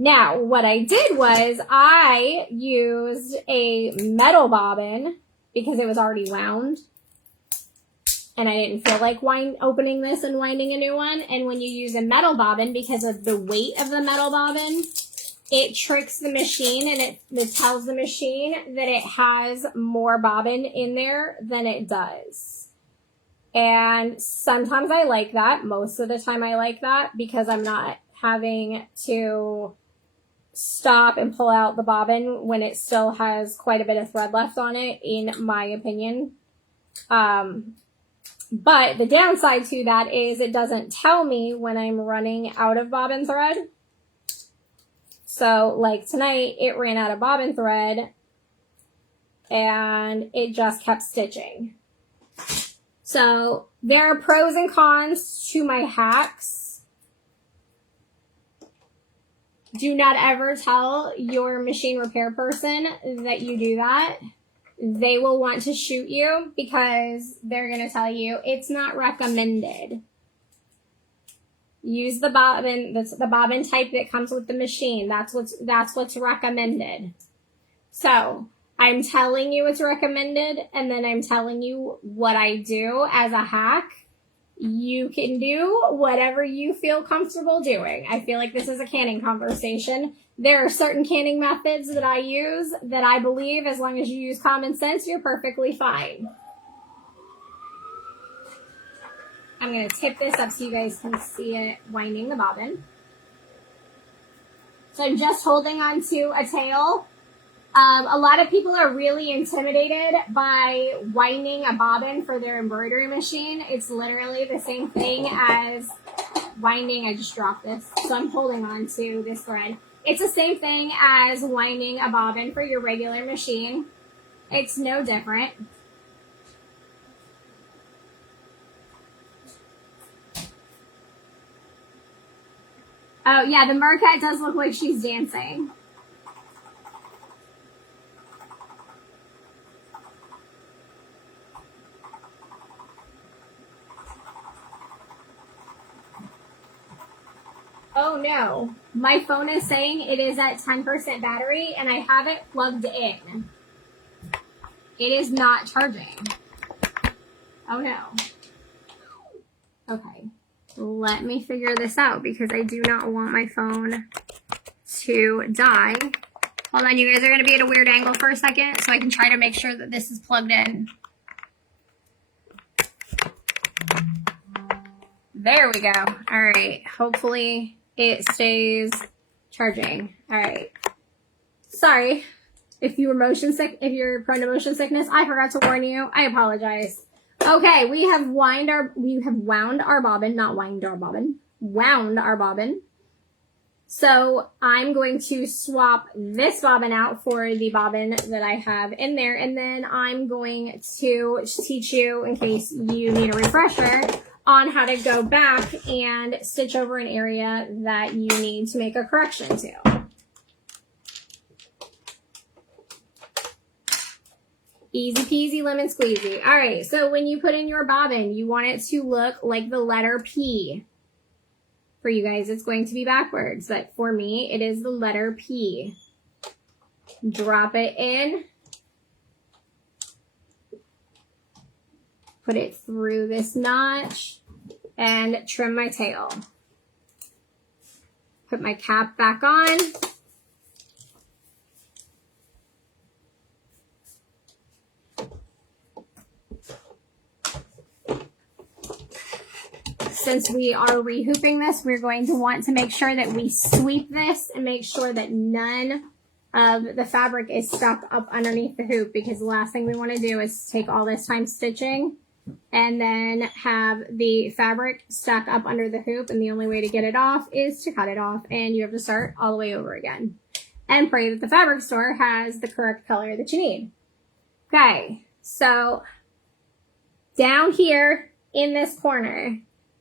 Now, what I did was I used a metal bobbin because it was already wound, and I didn't feel like opening this and winding a new one. And when you use a metal bobbin, because of the weight of the metal bobbin, it tricks the machine, and it tells the machine that it has more bobbin in there than it does. And sometimes I like that. Most of the time I like that because I'm not having to stop and pull out the bobbin when it still has quite a bit of thread left on it, in my opinion. But the downside to that is it doesn't tell me when I'm running out of bobbin thread. So like tonight, it ran out of bobbin thread and it just kept stitching. So there are pros and cons to my hacks. Do not ever tell your machine repair person that you do that. They will want to shoot you because they're going to tell you it's not recommended. Use the bobbin, that's the bobbin type that comes with the machine. That's what's recommended. So I'm telling you it's recommended, and then I'm telling you what I do as a hack. You can do whatever you feel comfortable doing. I feel like this is a canning conversation. There are certain canning methods that I use that I believe as long as you use common sense, you're perfectly fine. I'm going to tip this up so you guys can see it winding the bobbin. So I'm just holding on to a tail. A lot of people are really intimidated by winding a bobbin for their embroidery machine. It's literally the same thing as winding, I just dropped this, so I'm holding on to this thread. It's the same thing as winding a bobbin for your regular machine. It's no different. Oh yeah, the mercat does look like she's dancing. Oh no, my phone is saying it is at 10% battery and I have it plugged in. It is not charging. Oh no. Okay, let me figure this out because I do not want my phone to die. Hold on, you guys are going to be at a weird angle for a second so I can try to make sure that this is plugged in. There we go. All right, hopefully it stays charging. All right. Sorry if you were motion sick, if you're prone to motion sickness, I forgot to warn you. I apologize. Okay, we have wound our bobbin, not wind our bobbin, wound our bobbin. So I'm going to swap this bobbin out for the bobbin that I have in there, and then I'm going to teach you, in case you need a refresher, on how to go back and stitch over an area that you need to make a correction to. Easy peasy lemon squeezy. All right, so when you put in your bobbin, you want it to look like the letter P. For you guys, it's going to be backwards, but for me, it is the letter P. Drop it in. Put it through this notch and trim my tail. Put my cap back on. since we are re-hooping this, we're going to want to make sure that we sweep this and make sure that none of the fabric is stuck up underneath the hoop, because the last thing we want to do is take all this time stitching and then have the fabric stuck up under the hoop, and the only way to get it off is to cut it off, and you have to start all the way over again and pray that the fabric store has the correct color that you need. Okay, so down here in this corner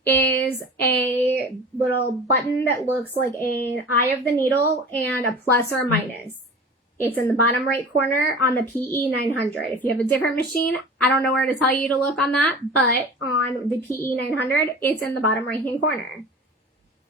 is a little button that looks like an eye of the needle and a plus or a minus. It's in the bottom right corner on the PE 900. If you have a different machine, I don't know where to tell you to look on that, but on the PE 900, it's in the bottom right hand corner.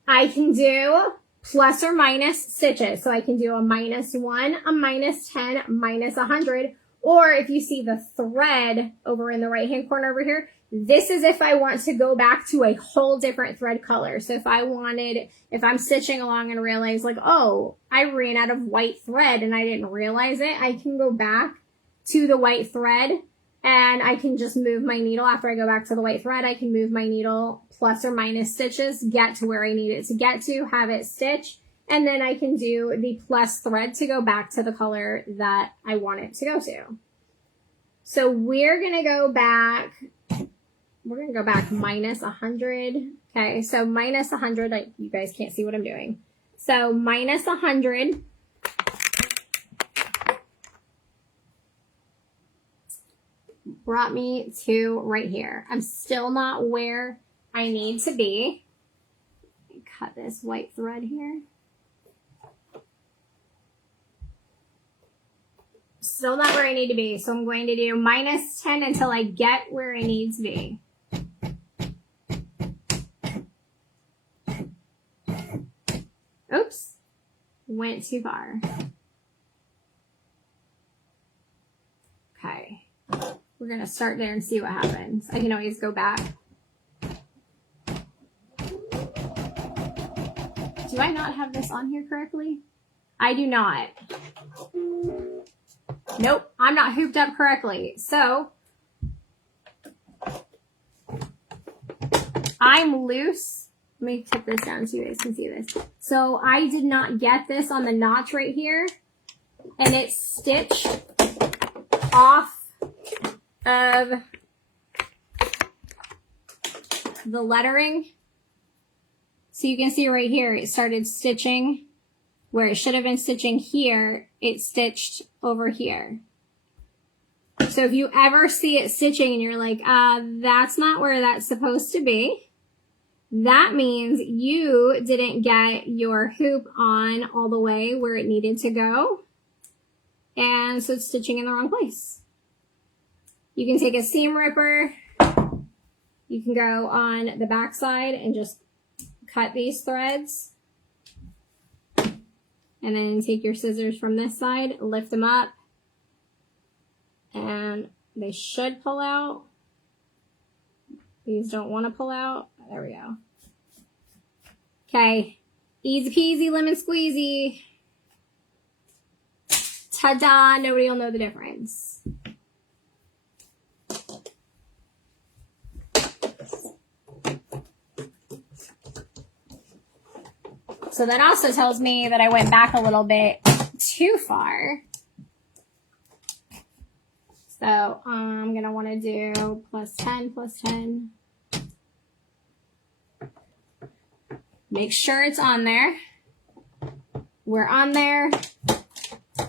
I can do plus or minus stitches. So I can do a -1, a -10, -100, or if you see the thread over in the right hand corner over here, this is if I want to go back to a whole different thread color. So if I'm stitching along and realize like, oh, I ran out of white thread and I didn't realize it, I can go back to the white thread and I can just move my needle. After I go back to the white thread, I can move my needle plus or minus stitches, get to where I need it to get to, have it stitch, and then I can do the plus thread to go back to the color that I want it to go to. So we're going to go back -100. Okay, so -100, like you guys can't see what I'm doing. So -100. Brought me to right here. I'm still not where I need to be. Cut this white thread here. Still not where I need to be. So I'm going to do -10 until I get where I need to be. Oops, went too far. Okay, we're gonna start there and see what happens. I can always go back. Do I not have this on here correctly? I do not. Nope, I'm not hooped up correctly. So I'm loose. Let me tip this down so you guys can see this. So I did not get this on the notch right here, and it's stitched off of the lettering. So you can see right here, it started stitching where it should have been stitching here. It stitched over here. So if you ever see it stitching and you're like, that's not where that's supposed to be, that means you didn't get your hoop on all the way where it needed to go. And so it's stitching in the wrong place. You can take a seam ripper. You can go on the back side and just cut these threads. And then take your scissors from this side, lift them up, and they should pull out. These don't want to pull out. There we go. Okay, easy peasy lemon squeezy. Ta-da, nobody will know the difference. So that also tells me that I went back a little bit too far. So I'm going to want to do +10, +10. Make sure it's on there. We're on there.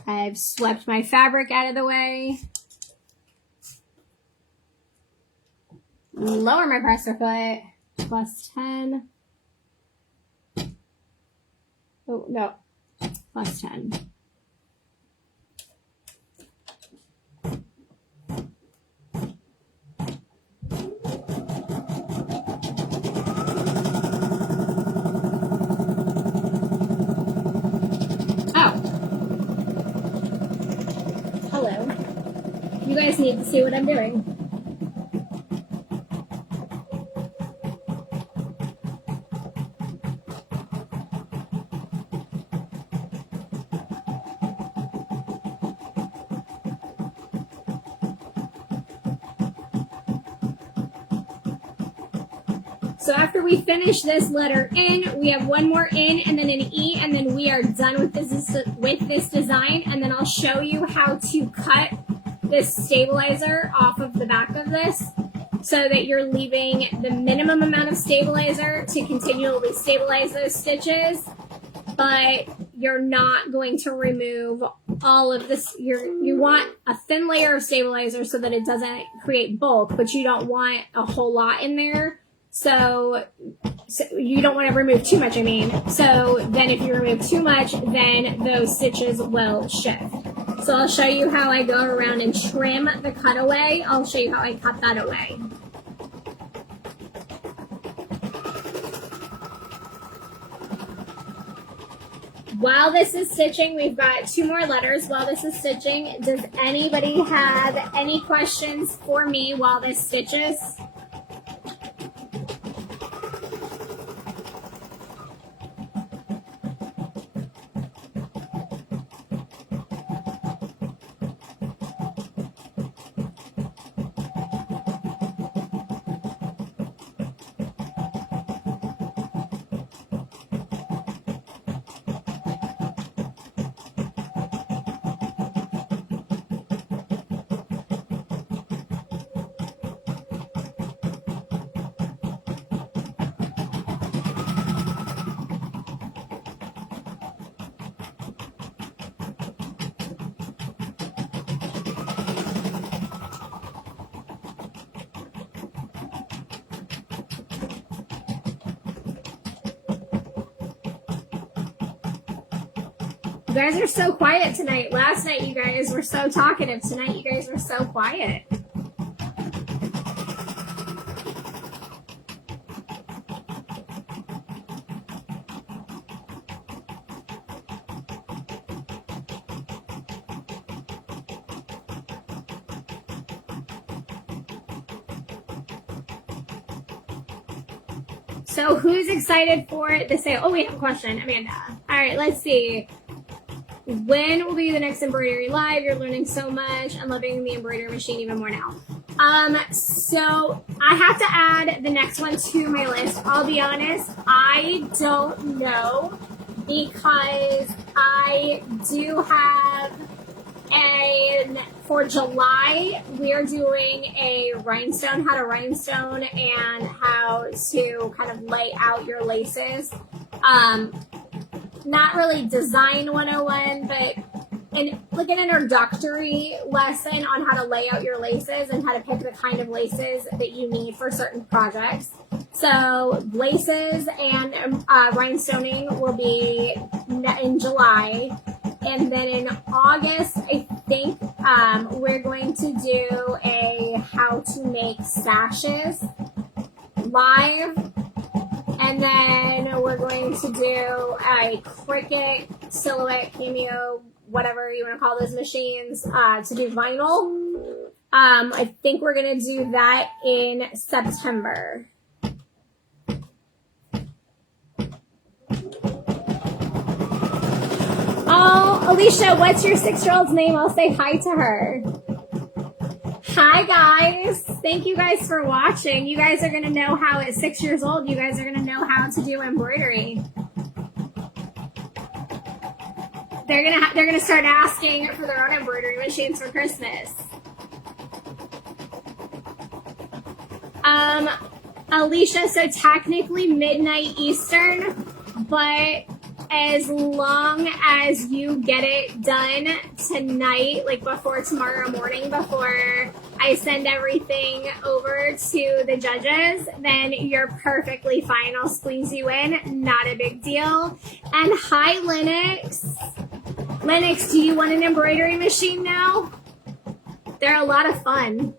I've swept my fabric out of the way. Lower my presser foot. +10. Oh, no. +10. You guys need to see what I'm doing. So after we finish this letter N, we have one more N and then an E, and then we are done with this design. And then I'll show you how to cut this stabilizer off of the back of this so that you're leaving the minimum amount of stabilizer to continually stabilize those stitches, but you're not going to remove all of this. You want a thin layer of stabilizer so that it doesn't create bulk, but you don't want a whole lot in there. So you don't want to remove too much, I mean. So then if you remove too much, then those stitches will shift. So I'll show you how I go around and trim the cutaway. I'll show you how I cut that away. While this is stitching, we've got 2 more letters. While this is stitching, does anybody have any questions for me while this stitches? You guys are so quiet tonight. Last night you guys were so talkative. Tonight you guys were so quiet. So who's excited for the sale? Oh, we have a question, Amanda. All right, let's see. When will be the next embroidery live? You're learning so much. I'm loving the embroidery machine even more now. So I have to add the next one to my list. I'll be honest, I don't know, because I do have for July, we're doing a rhinestone, how to rhinestone and how to kind of lay out your laces. Not really design 101, but like an introductory lesson on how to lay out your laces and how to pick the kind of laces that you need for certain projects. So laces and rhinestoning will be in July. And then in August, I think we're going to do a how to make sashes live. And then we're going to do a Cricut, Silhouette, Cameo, whatever you want to call those machines, to do vinyl. I think we're going to do that in September. Oh, Alicia, what's your 6-year-old's name? I'll say hi to her. Hi, guys. Thank you guys for watching. You guys are going to know how at 6 years old, you guys are going to know how to do embroidery. They're going to start asking for their own embroidery machines for Christmas. Alicia, so technically midnight Eastern, but as long as you get it done tonight, like before tomorrow morning, before I send everything over to the judges, then you're perfectly fine. I'll squeeze you in. Not a big deal. And hi, Lennox. Lennox, do you want an embroidery machine now? They're a lot of fun.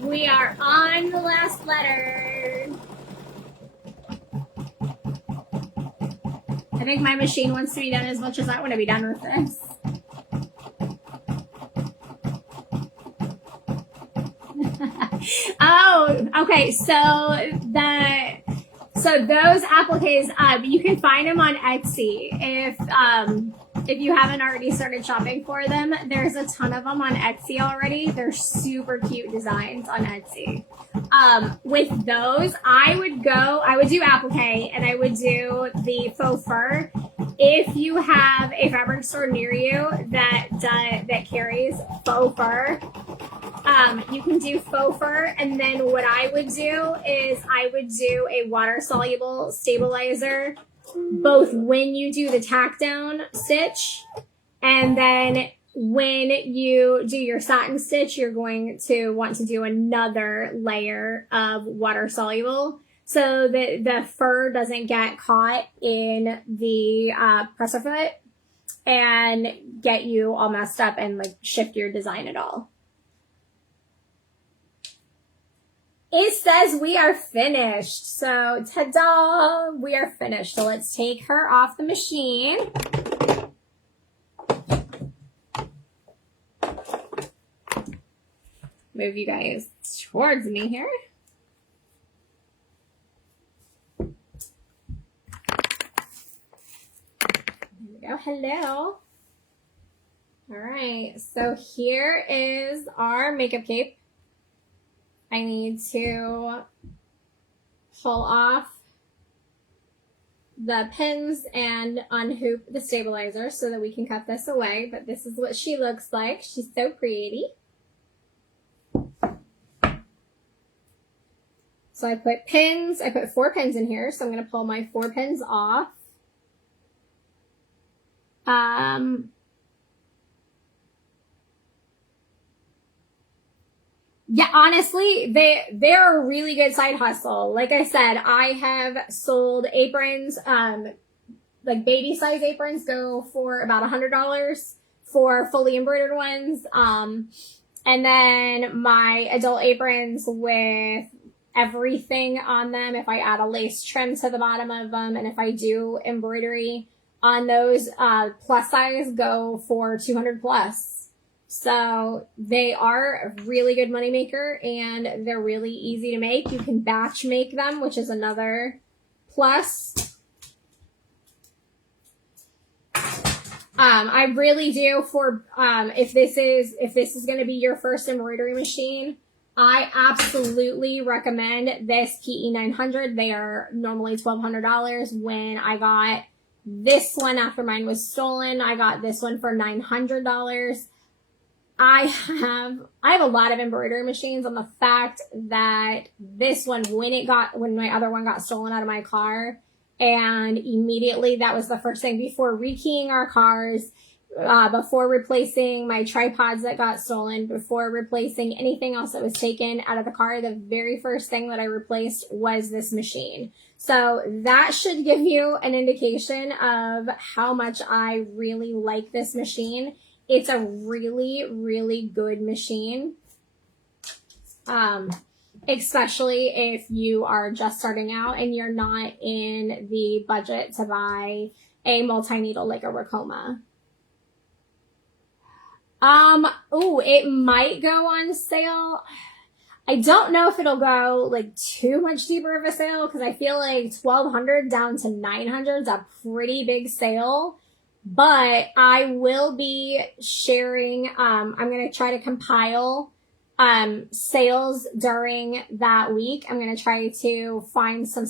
We are on the last letter. I think my machine wants to be done as much as I want to be done with this. Oh, okay. So those appliques, you can find them on Etsy. If you haven't already started shopping for them, there's a ton of them on Etsy already. They're super cute designs on Etsy. With those, I would do applique and I would do the faux fur. If you have a fabric store near you that carries faux fur, you can do faux fur, and then what I would do is I would do a water-soluble stabilizer, both when you do the tack down stitch, and then when you do your satin stitch, you're going to want to do another layer of water-soluble so that the fur doesn't get caught in the presser foot and get you all messed up and like shift your design at all. It says we are finished. So, ta-da, we are finished. So let's take her off the machine. Move you guys towards me here. There we go. Hello. All right. So here is our makeup cape. I need to pull off the pins and unhoop the stabilizer so that we can cut this away. But this is what she looks like. She's so pretty. So I put pins. I put 4 pins in here. So I'm going to pull my 4 pins off. Yeah, honestly, they're a really good side hustle. Like I said, I have sold aprons, like baby size aprons go for about $100 for fully embroidered ones. And then my adult aprons with everything on them, if I add a lace trim to the bottom of them, and if I do embroidery on those, plus size go for 200 plus. So they are a really good moneymaker and they're really easy to make. You can batch make them, which is another plus. I really do for, if this is going to be your first embroidery machine, I absolutely recommend this PE900. They are normally $1,200. When I got this one after mine was stolen, I got this one for $900. I have a lot of embroidery machines on the fact that this one, when my other one got stolen out of my car, and immediately that was the first thing before rekeying our cars, before replacing my tripods that got stolen, before replacing anything else that was taken out of the car, the very first thing that I replaced was this machine. So that should give you an indication of how much I really like this machine. It's a really, really good machine, especially if you are just starting out and you're not in the budget to buy a multi-needle like a Ricoma. It might go on sale. I don't know if it'll go like too much deeper of a sale because I feel like $1,200 down to $900 is a pretty big sale. But I will be sharing, I'm going to try to compile sales during that week. I'm going to try to find the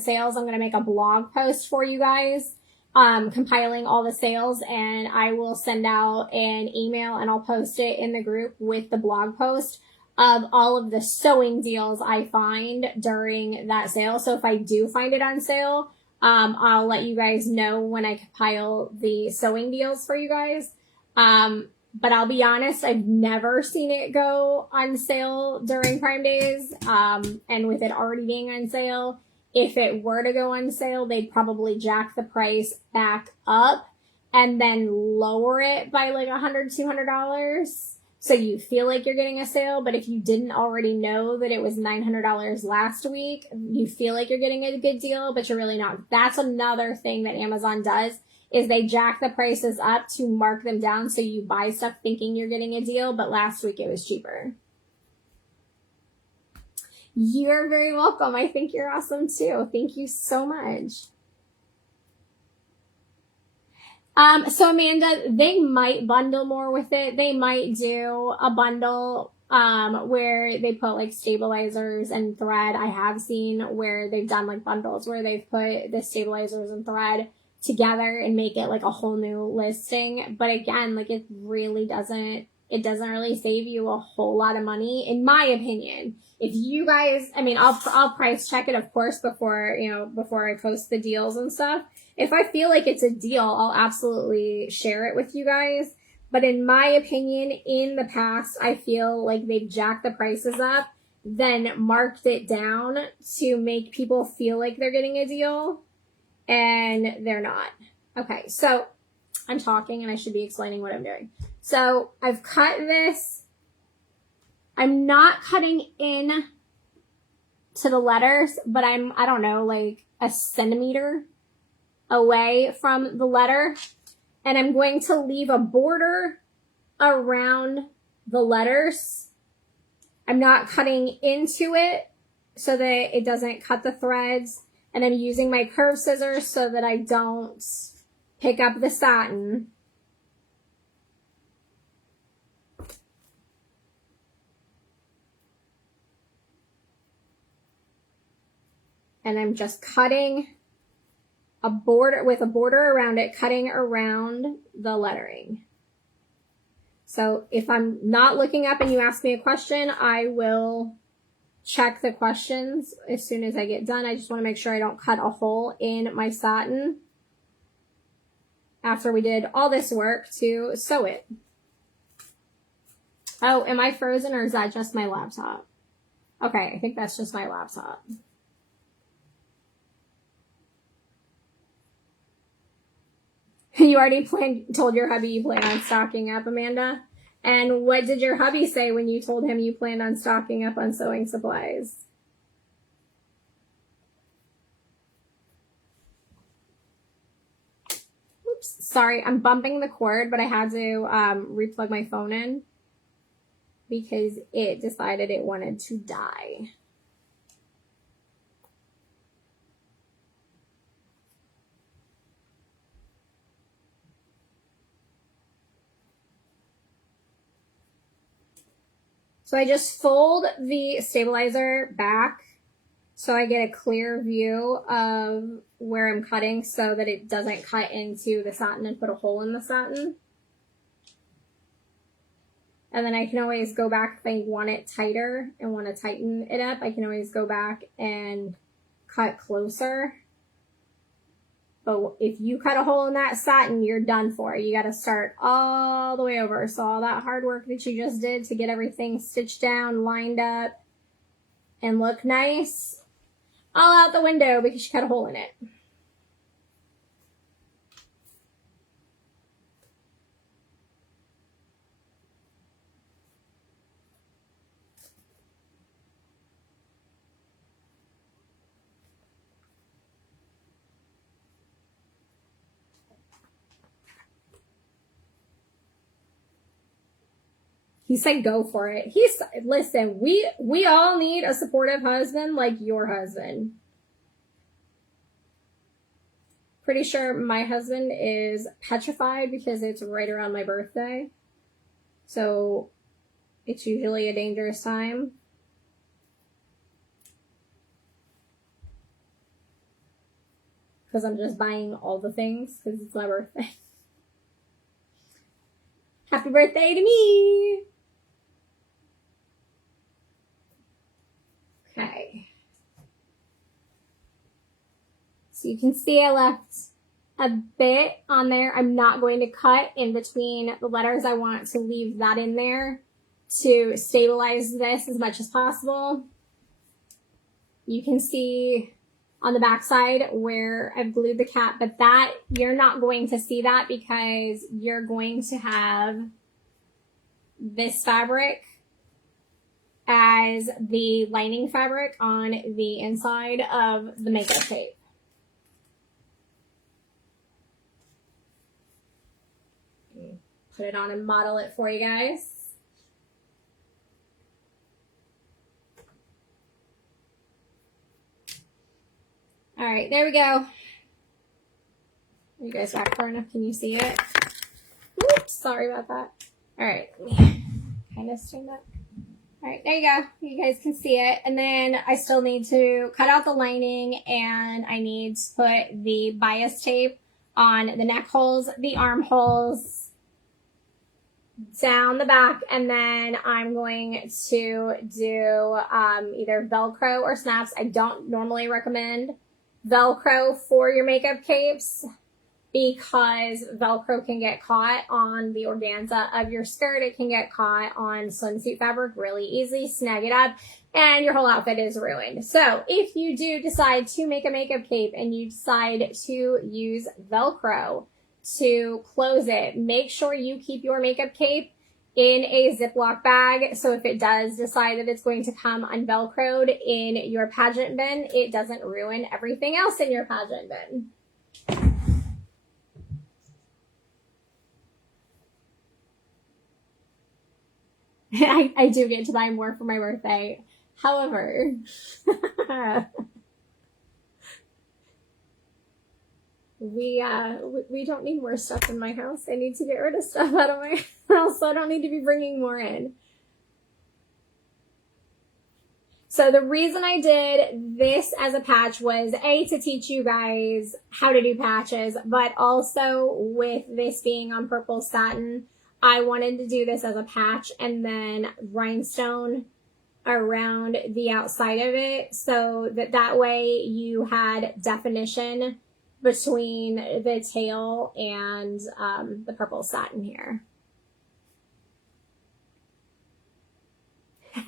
sales. I'm going to make a blog post for you guys, compiling all the sales, and I will send out an email and I'll post it in the group with the blog post of all of the sewing deals I find during that sale. So if I do find it on sale, I'll let you guys know when I compile the sewing deals for you guys. But I'll be honest, I've never seen it go on sale during Prime Days. And with it already being on sale, if it were to go on sale, they'd probably jack the price back up and then lower it by like $100, $200. So you feel like you're getting a sale, but if you didn't already know that it was $900 last week, you feel like you're getting a good deal, but you're really not. That's another thing that Amazon does, is they jack the prices up to mark them down so you buy stuff thinking you're getting a deal, but last week it was cheaper. You're very welcome. I think you're awesome too. Thank you so much. So Amanda, they might bundle more with it. They might do a bundle, where they put like stabilizers and thread. I have seen where they've done like bundles where they've put the stabilizers and thread together and make it like a whole new listing. But again, like it doesn't really save you a whole lot of money, in my opinion. If you guys, I mean, I'll price check it, of course, before I post the deals and stuff. If I feel like it's a deal, I'll absolutely share it with you guys. But in my opinion, in the past, I feel like they've jacked the prices up, then marked it down to make people feel like they're getting a deal, and they're not. Okay, so I'm talking and I should be explaining what I'm doing. So I've cut this. I'm not cutting in to the letters, but I don't know, like a centimeter away from the letter. And I'm going to leave a border around the letters. I'm not cutting into it so that it doesn't cut the threads. And I'm using my curved scissors so that I don't pick up the satin. And I'm just cutting a border with a border around it, cutting around the lettering. So if I'm not looking up and you ask me a question, I will check the questions as soon as I get done. I just want to make sure I don't cut a hole in my satin after we did all this work to sew it. Oh, am I frozen or is that just my laptop? Okay, I think that's just my laptop. You already told your hubby you plan on stocking up, Amanda? And what did your hubby say when you told him you planned on stocking up on sewing supplies? Oops, sorry, I'm bumping the cord, but I had to replug my phone in because it decided it wanted to die. So I just fold the stabilizer back so I get a clear view of where I'm cutting so that it doesn't cut into the satin and put a hole in the satin. And then I can always go back if I want it tighter and want to tighten it up. I can always go back and cut closer. But if you cut a hole in that satin, you're done for. You got to start all the way over. So all that hard work that you just did to get everything stitched down, lined up, and look nice, all out the window because you cut a hole in it. He said, go for it. Listen, we all need a supportive husband like your husband. Pretty sure my husband is petrified because it's right around my birthday. So it's usually a dangerous time. Because I'm just buying all the things because it's my birthday. Happy birthday to me! Okay. So you can see I left a bit on there. I'm not going to cut in between the letters. I want to leave that in there to stabilize this as much as possible. You can see on the back side where I've glued the cap, but that you're not going to see that because you're going to have this fabric as the lining fabric on the inside of the makeup cape. Put it on and model it for you guys. All right, there we go. Are you guys back far enough? Can you see it? Oops, sorry about that. All right, kind of stand up. All right, there you go. You guys can see it. And then I still need to cut out the lining, and I need to put the bias tape on the neck holes, the armholes, down the back, and then I'm going to do either Velcro or snaps. I don't normally recommend Velcro for your makeup capes because Velcro can get caught on the organza of your skirt. It can get caught on swimsuit fabric really easy, snag it up, and your whole outfit is ruined. So if you do decide to make a makeup cape and you decide to use Velcro to close it, make sure you keep your makeup cape in a Ziploc bag, so if it does decide that it's going to come unvelcroed in your pageant bin, it doesn't ruin everything else in your pageant bin. I do get to buy more for my birthday. However, we don't need more stuff in my house. I need to get rid of stuff out of my house, so I don't need to be bringing more in. So the reason I did this as a patch was A, to teach you guys how to do patches, but also with this being on purple satin, I wanted to do this as a patch and then rhinestone around the outside of it, so that way you had definition between the tail and the purple satin here.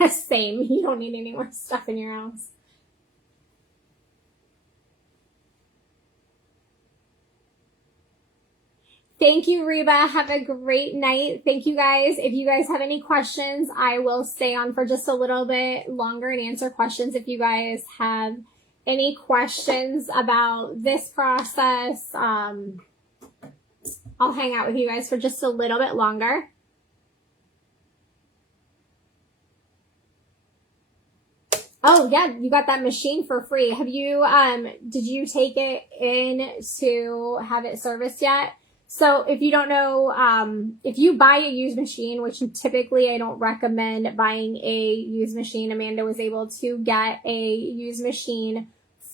Same, you don't need any more stuff in your house. Thank you, Reba. Have a great night. Thank you guys. If you guys have any questions, I will stay on for just a little bit longer and answer questions if you guys have any questions about this process. I'll hang out with you guys for just a little bit longer. Oh yeah, you got that machine for free. Have you, did you take it in to have it serviced yet? So if you don't know, if you buy a used machine, which typically I don't recommend buying a used machine, Amanda was able to get a used machine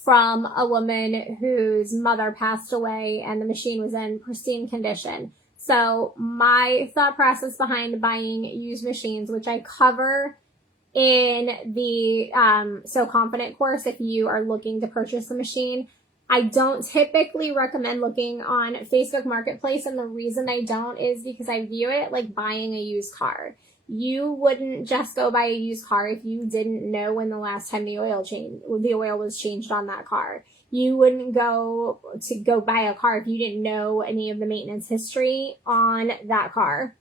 from a woman whose mother passed away and the machine was in pristine condition. So my thought process behind buying used machines, which I cover in the So Confident course if you are looking to purchase a machine, I don't typically recommend looking on Facebook Marketplace, and the reason I don't is because I view it like buying a used car. You wouldn't just go buy a used car if you didn't know when the last time the oil was changed on that car. You wouldn't go buy a car if you didn't know any of the maintenance history on that car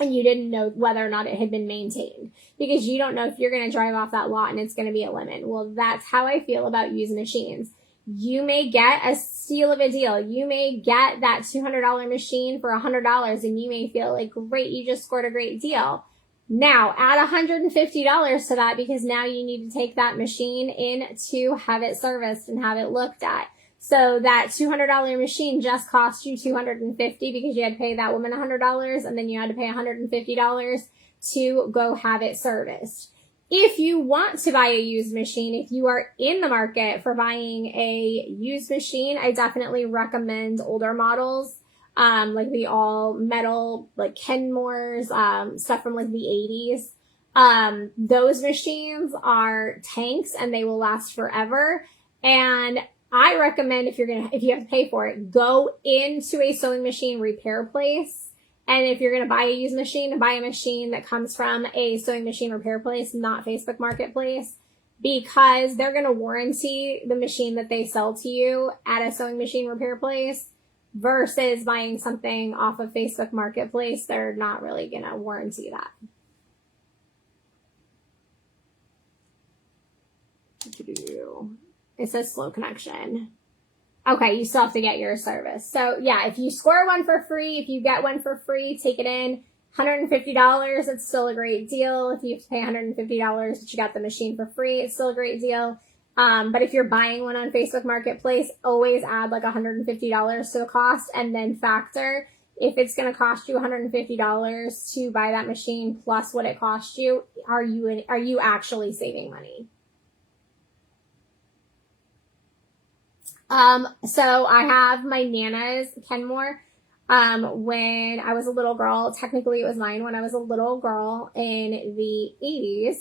and you didn't know whether or not it had been maintained, because you don't know if you're going to drive off that lot and it's going to be a lemon. Well, that's how I feel about used machines. You may get a steal of a deal. You may get that $200 machine for $100 and you may feel like, great, you just scored a great deal. Now add $150 to that, because now you need to take that machine in to have it serviced and have it looked at. So that $200 machine just cost you $250 because you had to pay that woman $100 and then you had to pay $150 to go have it serviced. If you want to buy a used machine, if you are in the market for buying a used machine, I definitely recommend older models, like the all metal, like Kenmore's, stuff from like the 80s. Those machines are tanks and they will last forever. And I recommend if you have to pay for it, go into a sewing machine repair place. And if you're going to buy a used machine, buy a machine that comes from a sewing machine repair place, not Facebook Marketplace, because they're going to warranty the machine that they sell to you at a sewing machine repair place versus buying something off of Facebook Marketplace. They're not really going to warranty that. It says slow connection. Okay, you still have to get your service. So yeah, if you score one for free, if you get one for free, take it in. $150, it's still a great deal. If you have to pay $150 but you got the machine for free, it's still a great deal. But if you're buying one on Facebook Marketplace, always add like $150 to the cost and then factor if it's going to cost you $150 to buy that machine plus what it cost you. Are you actually saving money? So I have my Nana's Kenmore. When I was a little girl, technically it was mine when I was a little girl in the 80s.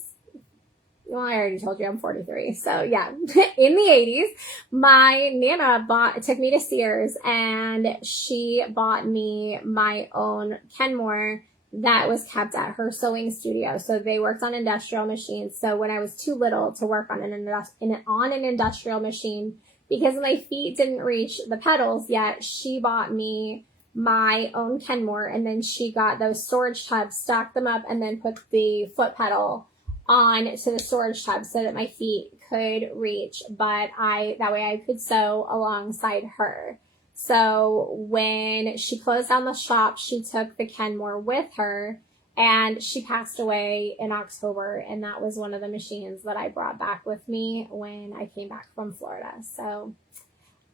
Well, I already told you I'm 43. So yeah, in the 80s, my Nana took me to Sears and she bought me my own Kenmore that was kept at her sewing studio. So they worked on industrial machines. So when I was too little to work on an industrial machine, because my feet didn't reach the pedals yet, she bought me my own Kenmore, and then she got those storage tubs, stacked them up, and then put the foot pedal on to the storage tub so that my feet could reach, but that way I could sew alongside her. So when she closed down the shop, she took the Kenmore with her, and she passed away in October, and that was one of the machines that I brought back with me when I came back from Florida. So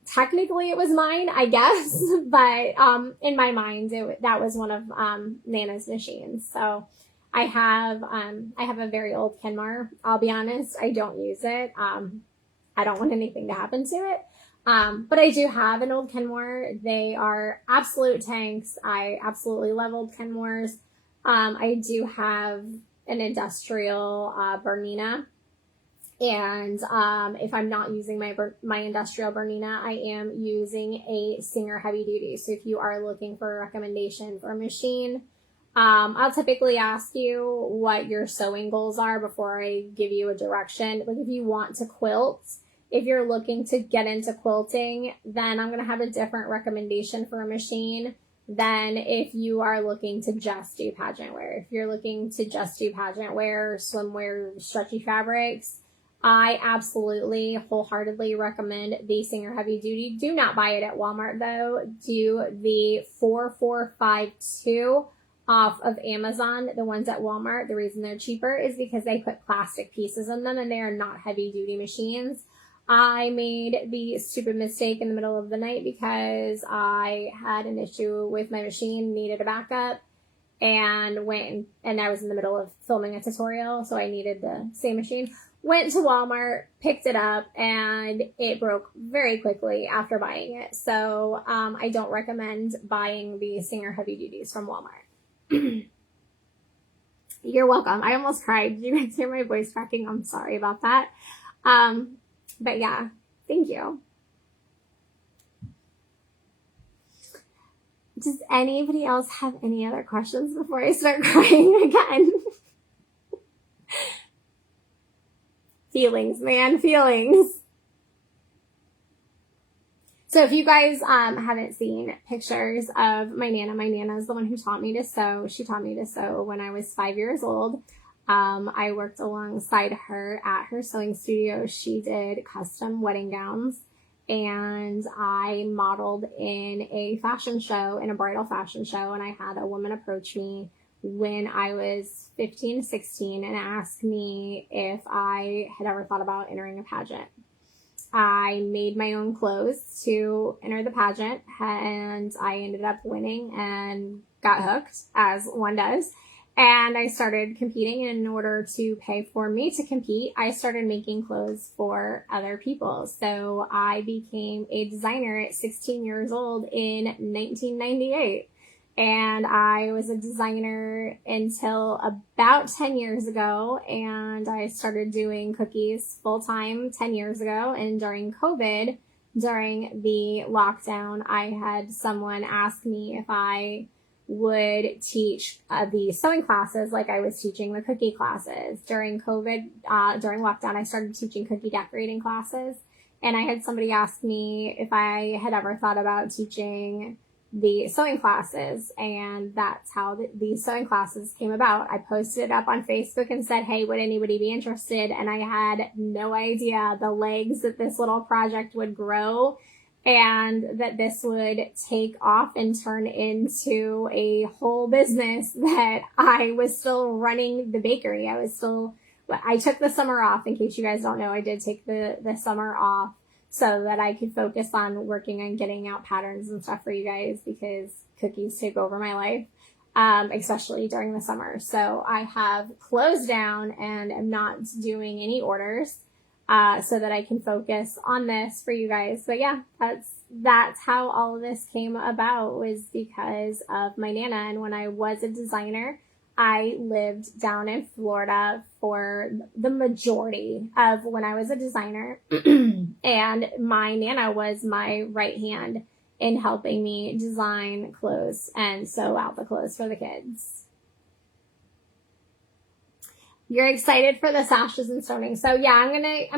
technically it was mine, I guess, but in my mind, that was one of Nana's machines. So I have a very old Kenmore. I'll be honest, I don't use it. I don't want anything to happen to it. But I do have an old Kenmore. They are absolute tanks. I absolutely love old Kenmores. I do have an industrial Bernina. And if I'm not using my industrial Bernina, I am using a Singer Heavy Duty. So if you are looking for a recommendation for a machine, I'll typically ask you what your sewing goals are before I give you a direction. Like if you want to quilt, if you're looking to get into quilting, then I'm going to have a different recommendation for a machine than if you are looking to just do pageant wear. If you're looking to just do pageant wear, swimwear, stretchy fabrics, I absolutely wholeheartedly recommend the Singer Heavy Duty. Do not buy it at Walmart though. Do the 4452 off of Amazon. The ones at Walmart, the reason they're cheaper is because they put plastic pieces in them and they are not heavy duty machines. I made the stupid mistake in the middle of the night because I had an issue with my machine, needed a backup, and I was in the middle of filming a tutorial, so I needed the same machine. Went to Walmart, picked it up, and it broke very quickly after buying it. So I don't recommend buying the Singer Heavy Duties from Walmart. You're welcome. I almost cried. Did you guys hear my voice cracking? I'm sorry about that. But yeah, thank you. Does anybody else have any other questions before I start crying again? Feelings, man, feelings. So if you guys haven't seen pictures of my Nana is the one who taught me to sew. She taught me to sew when I was 5 years old. I worked alongside her at her sewing studio. She did custom wedding gowns, and I modeled in a fashion show, in a bridal fashion show, and I had a woman approach me when I was 15, 16 and asked me if I had ever thought about entering a pageant. I made my own clothes to enter the pageant, and I ended up winning and got hooked, as one does. And I started competing, and in order to pay for me to compete, I started making clothes for other people. So I became a designer at 16 years old in 1998. And I was a designer until about 10 years ago, and I started doing cookies full-time 10 years ago. And during COVID, during the lockdown, I had someone ask me if I would teach the sewing classes like I was teaching the cookie classes. During COVID, during lockdown, I started teaching cookie decorating classes. And I had somebody ask me if I had ever thought about teaching the sewing classes, and that's how these sewing classes came about. I posted it up on Facebook and said, hey, would anybody be interested? And I had no idea the legs that this little project would grow, and that this would take off and turn into a whole business, that I was still running the bakery. I took the summer off. In case you guys don't know, I did take the summer off so that I could focus on working on getting out patterns and stuff for you guys, because cookies take over my life, especially during the summer. So I have closed down and am not doing any orders, so that I can focus on this for you guys. But yeah, that's how all of this came about, was because of my Nana. And when I was a designer, I lived down in Florida for the majority of when I was a designer. And my Nana was my right hand in helping me design clothes and sew out the clothes for the kids. You're excited for the sashes and stoning. So yeah, I'm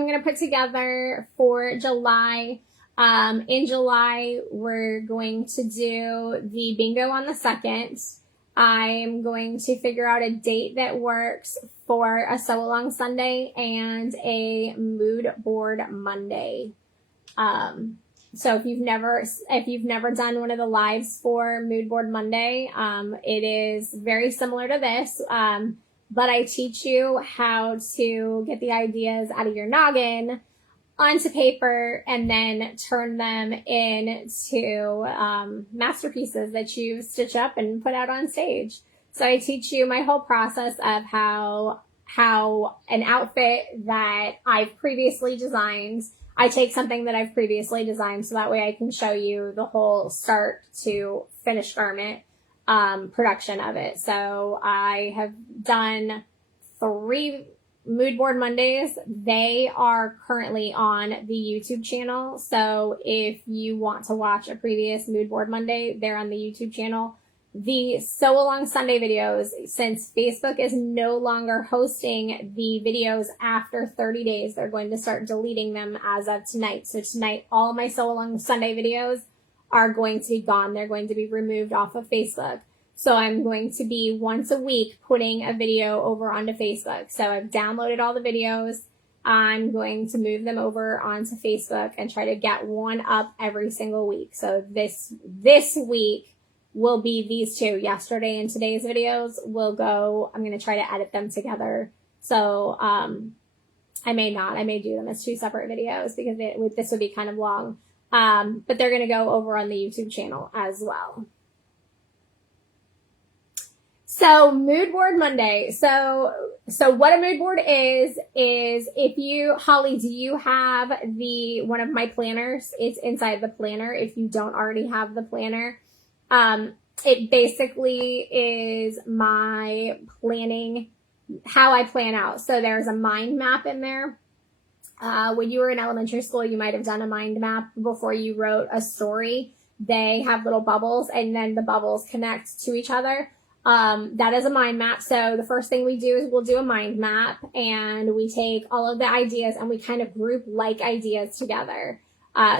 gonna put together for July. In July, we're going to do the bingo on the 2nd. I'm going to figure out a date that works for a sew along Sunday and a mood board Monday. So if you've never done one of the lives for mood board Monday, it is very similar to this. But I teach you how to get the ideas out of your noggin onto paper and then turn them into masterpieces that you stitch up and put out on stage. So I teach you my whole process of how an outfit that I've previously designed, I take something that I've previously designed, so that way I can show you the whole start to finished garment production of it. So I have done 3 Mood Board Mondays. They are currently on the YouTube channel. So if you want to watch a previous Mood Board Monday, they're on the YouTube channel. The Sew Along Sunday videos, since Facebook is no longer hosting the videos after 30 days, they're going to start deleting them as of tonight. So tonight, all my Sew Along Sunday videos are going to be gone. They're going to be removed off of Facebook. So I'm going to be once a week putting a video over onto Facebook. So I've downloaded all the videos. I'm going to move them over onto Facebook and try to get one up every single week. So this week will be these 2. Yesterday and today's videos will go. I'm going to try to edit them together. So I may do them as 2 separate videos, because this would be kind of long. But they're going to go over on the YouTube channel as well. So Mood Board Monday. So what a mood board is if you, Holly, do you have one of my planners? It's inside the planner if you don't already have the planner. It basically is my planning, how I plan out. So there's a mind map in there. When you were in elementary school, you might have done a mind map before you wrote a story. They have little bubbles, and then the bubbles connect to each other. That is a mind map. So the first thing we do is we'll do a mind map, and we take all of the ideas and we kind of group like ideas together.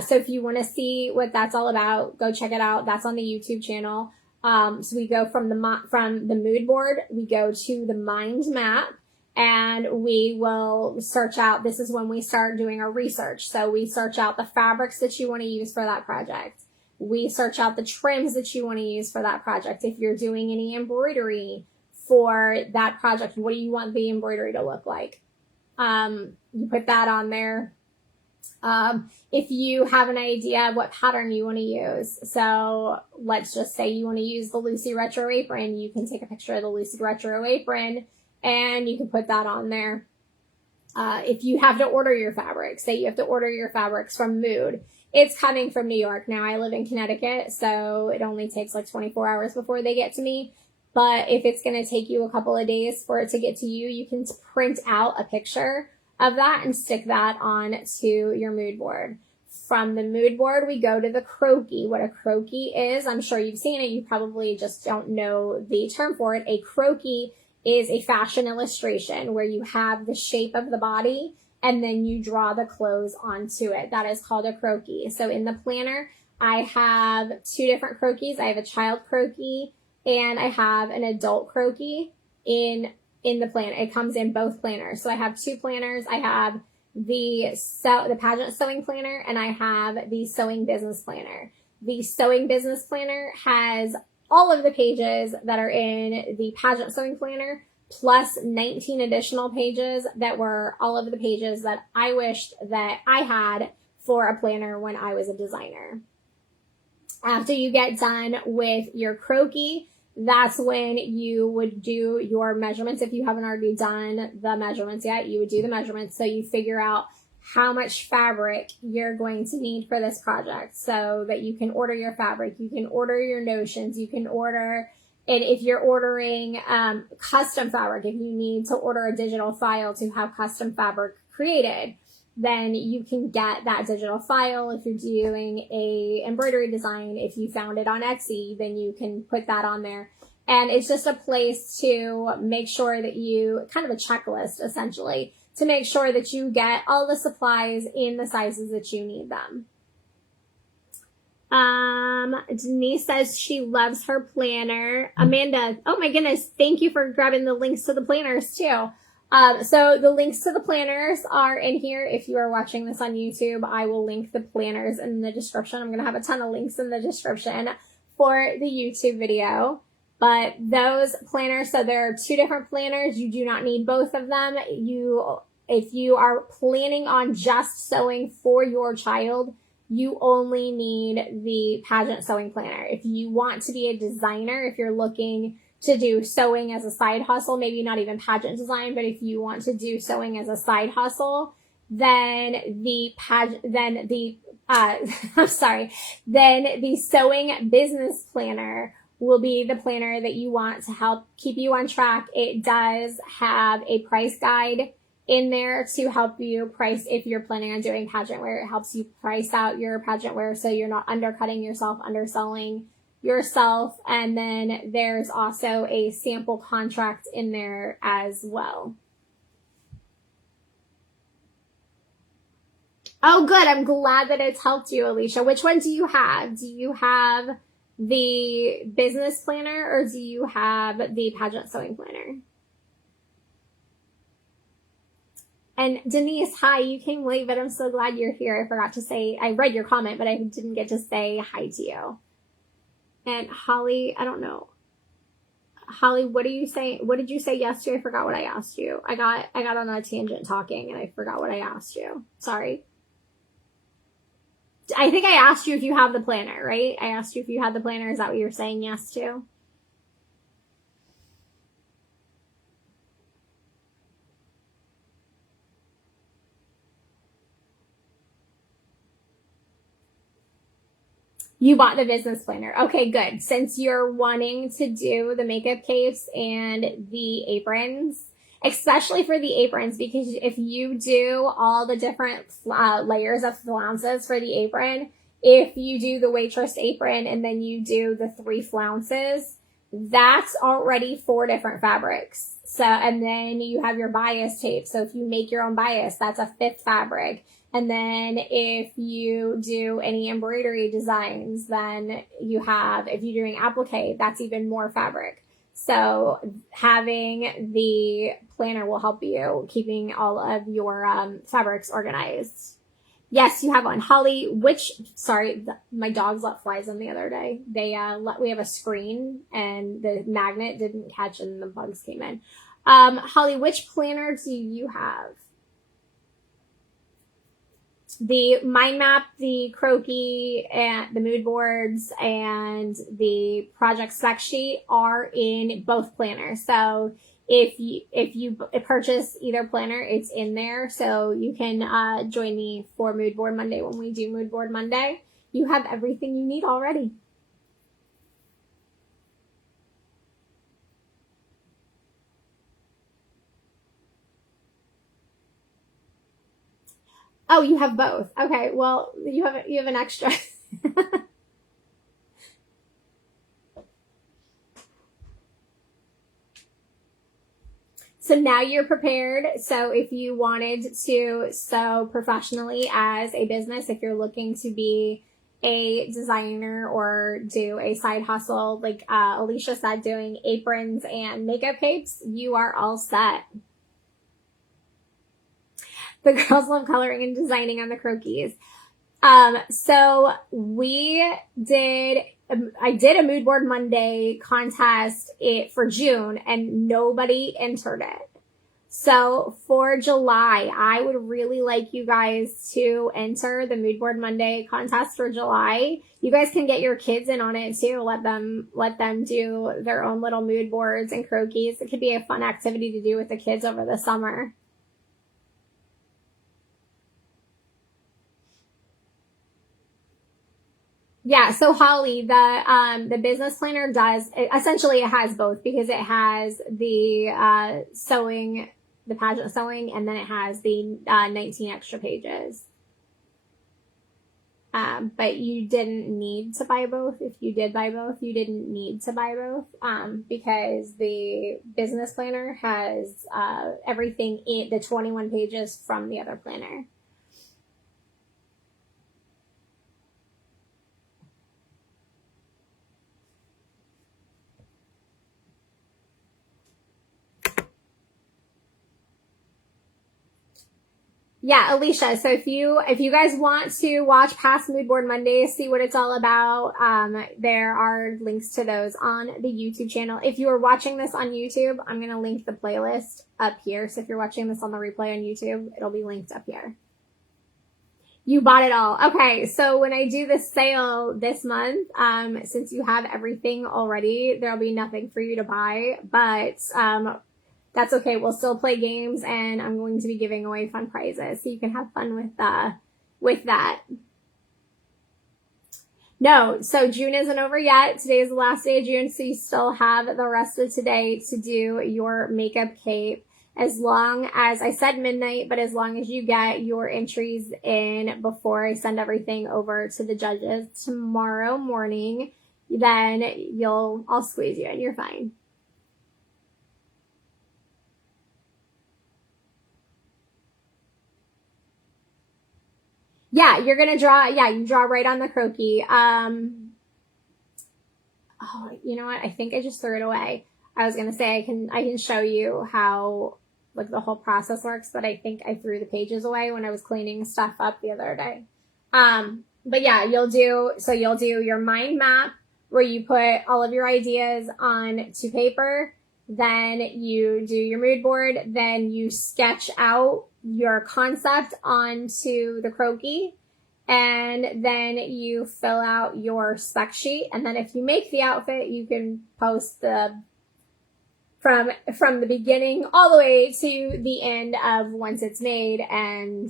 So if you want to see what that's all about, go check it out. That's on the YouTube channel. So we go from the mood board, we go to the mind map, and we will search out. This is when we start doing our research. So we search out the fabrics that you want to use for that project. We search out the trims that you want to use for that project. If you're doing any embroidery for that project, what do you want the embroidery to look like? You put that on there. If you have an idea of what pattern you want to use. So let's just say you want to use the Lucy Retro apron. You can take a picture of the Lucy Retro apron and you can put that on there. If you have to order your fabrics, say you have to order your fabrics from Mood. It's coming from New York. Now I live in Connecticut, so it only takes like 24 hours before they get to me. But if it's going to take you a couple of days for it to get to you, you can print out a picture of that and stick that on to your mood board. From the mood board, we go to the croquis. What a croquis is, I'm sure you've seen it. You probably just don't know the term for it. A croquis is a fashion illustration where you have the shape of the body and then you draw the clothes onto it. That is called a croquis. So in the planner, I have 2 different croquis. I have a child croquis and I have an adult croquis in the planner. It comes in both planners. So I have 2 planners. I have the Pageant Sewing Planner and I have the Sewing Business Planner. The Sewing Business Planner has all of the pages that are in the Pageant Sewing Planner, plus 19 additional pages that were all of the pages that I wished that I had for a planner when I was a designer. After you get done with your croquis, that's when you would do your measurements. If you haven't already done the measurements yet, you would do the measurements. So you figure out how much fabric you're going to need for this project so that you can order your fabric, you can order your notions, you can order, and if you're ordering custom fabric, if you need to order a digital file to have custom fabric created, then you can get that digital file. If you're doing a embroidery design, if you found it on Etsy, then you can put that on there. And it's just a place to make sure that you, kind of a checklist essentially, to make sure that you get all the supplies in the sizes that you need them. Denise says she loves her planner. Amanda, oh my goodness, thank you for grabbing the links to the planners too. So the links to the planners are in here. If you are watching this on YouTube, I will link the planners in the description. I'm going to have a ton of links in the description for the YouTube video. But those planners, so there are 2 different planners. You do not need both of them. If you are planning on just sewing for your child, you only need the Pageant Sewing Planner. If you want to be a designer, if you're looking to do sewing as a side hustle, maybe not even pageant design, but if you want to do sewing as a side hustle, then the Sewing Business Planner will be the planner that you want to help keep you on track. It does have a price guide in there to help you price if you're planning on doing pageant wear. It helps you price out your pageant wear so you're not undercutting yourself, underselling yourself. And then there's also a sample contract in there as well. Oh, good. I'm glad that it's helped you, Alicia. Which one do you have? Do you have the business planner or do you have the pageant sewing planner? And Denise, hi, you came late, but I'm so glad you're here. I forgot to say, I read your comment, but I didn't get to say hi to you. And Holly, I don't know. Holly, what do you say? What did you say yes to? I forgot what I asked you. I got on a tangent talking and I forgot what I asked you. Sorry. I think I asked you if you have the planner, right? I asked you if you had the planner. Is that what you were saying yes to? You bought the business planner. Okay, good. Since you're wanting to do the makeup capes and the aprons, especially for the aprons, because if you do all the different layers of flounces for the apron, if you do the waitress apron and then you do the 3 flounces, that's already 4 different fabrics. So, and then you have your bias tape. So if you make your own bias, that's a 5th fabric. And then if you do any embroidery designs, then you have, if you're doing applique, that's even more fabric. So having the planner will help you keeping all of your fabrics organized. Yes, you have one. Holly, my dogs let flies in the other day. We have a screen and the magnet didn't catch and the bugs came in. Holly, which planner do you have? The mind map, the croquis, and the mood boards, and the project spec sheet are in both planners. So if you purchase either planner, it's in there. So you can join me for Mood Board Monday when we do Mood Board Monday. You have everything you need already. Oh, you have both. Okay, well, you have an extra. So now you're prepared. So if you wanted to sew professionally as a business, if you're looking to be a designer or do a side hustle, like Alicia said, doing aprons and makeup capes, you are all set. The girls love coloring and designing on the croquis. So I did a mood board Monday contest for June and nobody entered it. So for July, I would really like you guys to enter the mood board Monday contest for July. You guys can get your kids in on it too. Let them do their own little mood boards and croquis. It could be a fun activity to do with the kids over the summer. Yeah, so Holly, the business planner does, essentially it has both, because it has the sewing, the pageant sewing, and then it has the 19 extra pages. But you didn't need to buy both. If you did buy both, you didn't need to buy both, because the business planner has everything in the 21 pages from the other planner. Yeah, Alicia. So if you guys want to watch past Mood Board Mondays, see what it's all about, there are links to those on the YouTube channel. If you are watching this on YouTube, I'm going to link the playlist up here. So if you're watching this on the replay on YouTube, it'll be linked up here. You bought it all. Okay, so when I do the sale this month, since you have everything already, there'll be nothing for you to buy, but that's okay. We'll still play games, and I'm going to be giving away fun prizes, so you can have fun with that. No, so June isn't over yet. Today is the last day of June, so you still have the rest of today to do your makeup cape. As long as, I said midnight, but as long as you get your entries in before I send everything over to the judges tomorrow morning, then I'll squeeze you in. You're fine. Yeah, you're going to draw, you draw right on the croquis. Oh, you know what? I think I just threw it away. I was going to say I can show you how like the whole process works, but I think I threw the pages away when I was cleaning stuff up the other day. But yeah, you'll do your mind map where you put all of your ideas onto paper. Then you do your mood board. Then you sketch out your concept onto the croquis. And then you fill out your spec sheet. And then if you make the outfit, you can post from the beginning all the way to the end of once it's made, and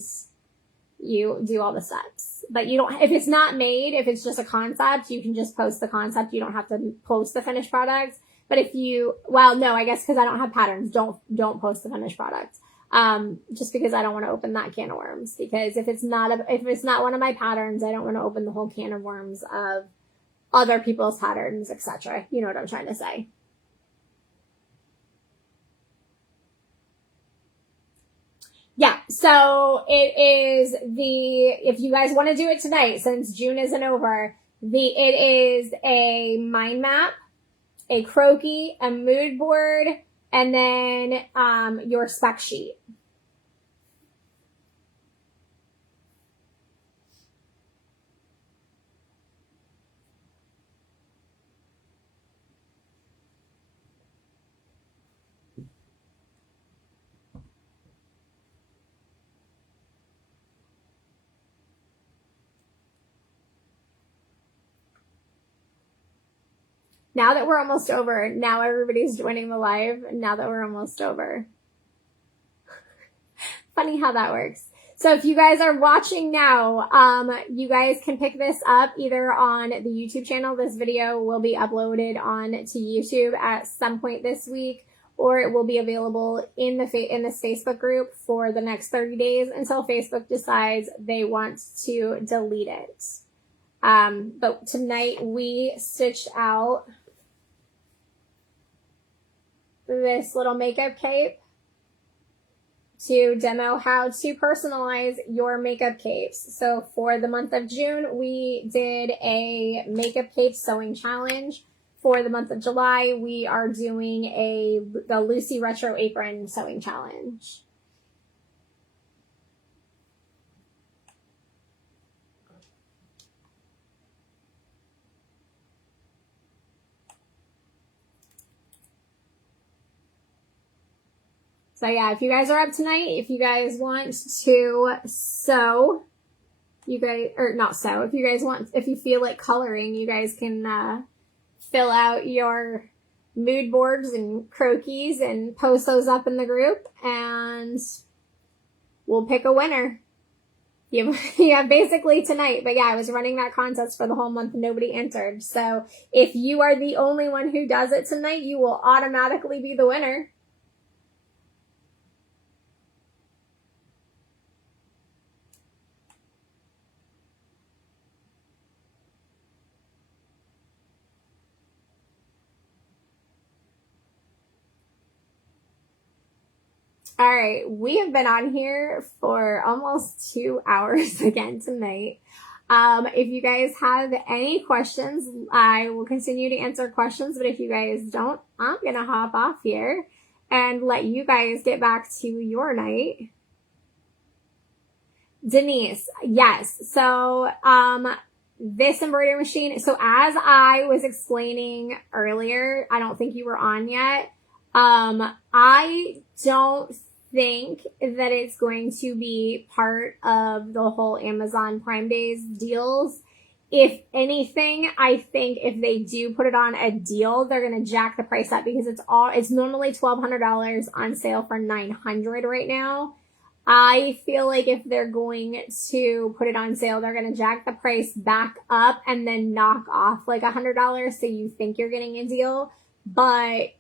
you do all the steps. But you don't, if it's not made, if it's just a concept, you can just post the concept. You don't have to post the finished product. But if you, well, no, I guess because I don't have patterns, don't post the finished product. Just because I don't want to open that can of worms, because if it's not one of my patterns, I don't want to open the whole can of worms of other people's patterns, etc. You know what I'm trying to say. Yeah, so it is if you guys want to do it tonight, since June isn't over, it is a mind map, a croquis, a mood board, and then your spec sheet. Now that we're almost over, now everybody's joining the live, now that we're almost over. Funny how that works. So if you guys are watching now, you guys can pick this up either on the YouTube channel. This video will be uploaded on to YouTube at some point this week, or it will be available in this Facebook group for the next 30 days until Facebook decides they want to delete it. But tonight we stitched out this little makeup cape. to demo how to personalize your makeup capes. So for the month of June, we did a makeup cape sewing challenge. For the month of July, we are doing the Lucy Retro Apron sewing challenge. So yeah, if you guys are up tonight, if you guys want to sew, if you feel like coloring, you guys can fill out your mood boards and croquis and post those up in the group, and we'll pick a winner. You have basically tonight, but yeah, I was running that contest for the whole month and nobody entered. So if you are the only one who does it tonight, you will automatically be the winner. All right, we have been on here for almost 2 hours again tonight. If you guys have any questions, I will continue to answer questions, but if you guys don't, I'm going to hop off here and let you guys get back to your night. Denise, yes. So, this embroidery machine, so as I was explaining earlier, I don't think you were on yet. I don't think that it's going to be part of the whole Amazon Prime Days deals. If anything, I think if they do put it on a deal, they're going to jack the price up because it's normally $1,200 on sale for $900 right now. I feel like if they're going to put it on sale, they're going to jack the price back up and then knock off like $100 so you think you're getting a deal. But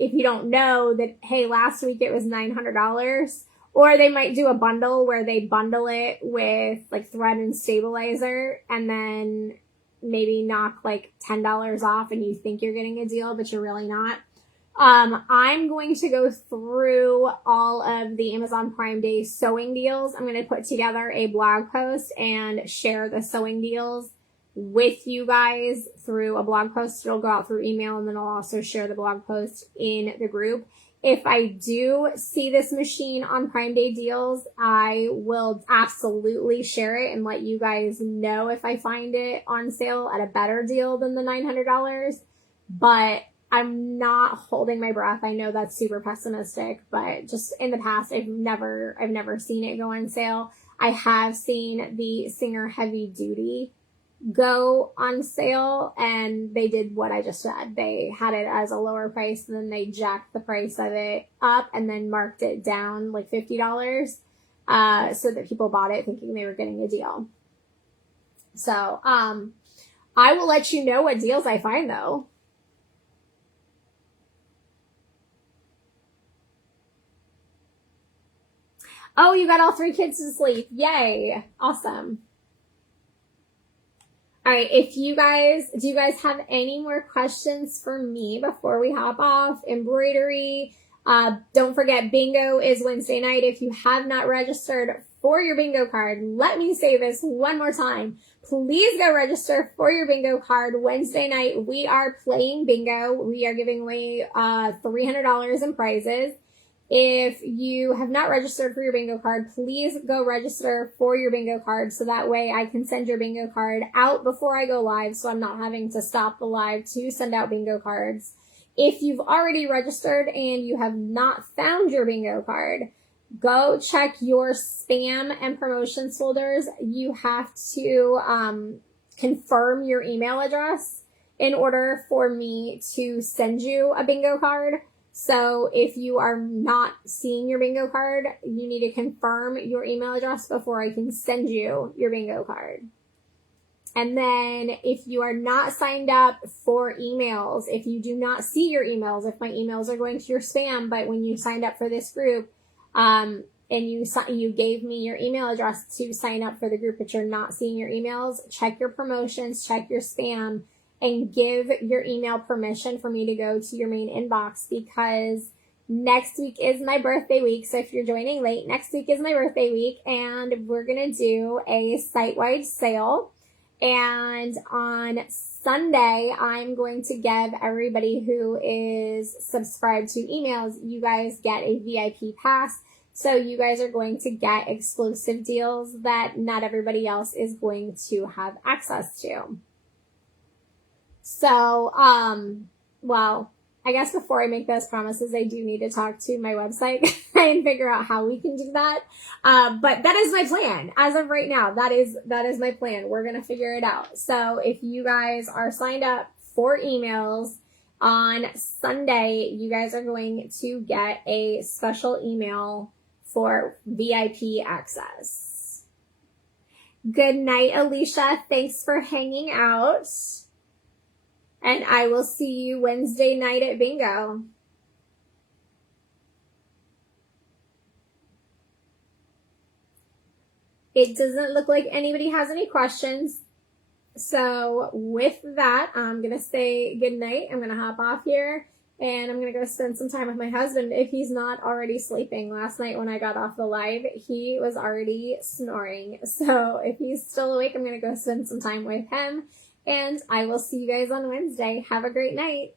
if you don't know that, hey, last week it was $900, or they might do a bundle where they bundle it with like thread and stabilizer and then maybe knock like $10 off and you think you're getting a deal, but you're really not. I'm going to go through all of the Amazon Prime Day sewing deals. I'm going to put together a blog post and share the sewing deals with you guys through a blog post. It'll go out through email, and then I'll also share the blog post in the group. If I do see this machine on Prime Day deals, I will absolutely share it and let you guys know if I find it on sale at a better deal than the $900. But I'm not holding my breath. I know that's super pessimistic, but just in the past, I've never seen it go on sale. I have seen the Singer Heavy Duty go on sale, and they did what I just said. They had it as a lower price, and then they jacked the price of it up and then marked it down like $50 so that people bought it thinking they were getting a deal. So I will let you know what deals I find, though. Oh, you got all 3 kids to sleep. Yay. Awesome. All right, do you guys have any more questions for me before we hop off? Embroidery. Don't forget, bingo is Wednesday night. If you have not registered for your bingo card, let me say this one more time. Please go register for your bingo card. Wednesday night, we are playing bingo. We are giving away $300 in prizes. If you have not registered for your bingo card, please go register for your bingo card so that way I can send your bingo card out before I go live, so I'm not having to stop the live to send out bingo cards. If you've already registered and you have not found your bingo card, go check your spam and promotions folders. You have to confirm your email address in order for me to send you a bingo card. So if you are not seeing your bingo card, you need to confirm your email address before I can send you your bingo card. And then if you are not signed up for emails, if you do not see your emails, if my emails are going to your spam, but when you signed up for this group, and you gave me your email address to sign up for the group, but you're not seeing your emails, check your promotions, check your spam, and give your email permission for me to go to your main inbox, because Next week is my birthday week, so if you're joining late, next week is my birthday week, and we're going to do a site-wide sale. And on Sunday, I'm going to give everybody who is subscribed to emails, you guys get a VIP pass. So you guys are going to get exclusive deals that not everybody else is going to have access to. So, well, I guess before I make those promises, I do need to talk to my website and figure out how we can do that. But that is my plan. As of right now, that is my plan. We're going to figure it out. So if you guys are signed up for emails on Sunday, you guys are going to get a special email for VIP access. Good night, Alicia. Thanks for hanging out. And I will see you Wednesday night at bingo. It doesn't look like anybody has any questions. So with that, I'm going to say good night. I'm going to hop off here and I'm going to go spend some time with my husband if he's not already sleeping. Last night when I got off the live, he was already snoring. So if he's still awake, I'm going to go spend some time with him. And I will see you guys on Wednesday. Have a great night.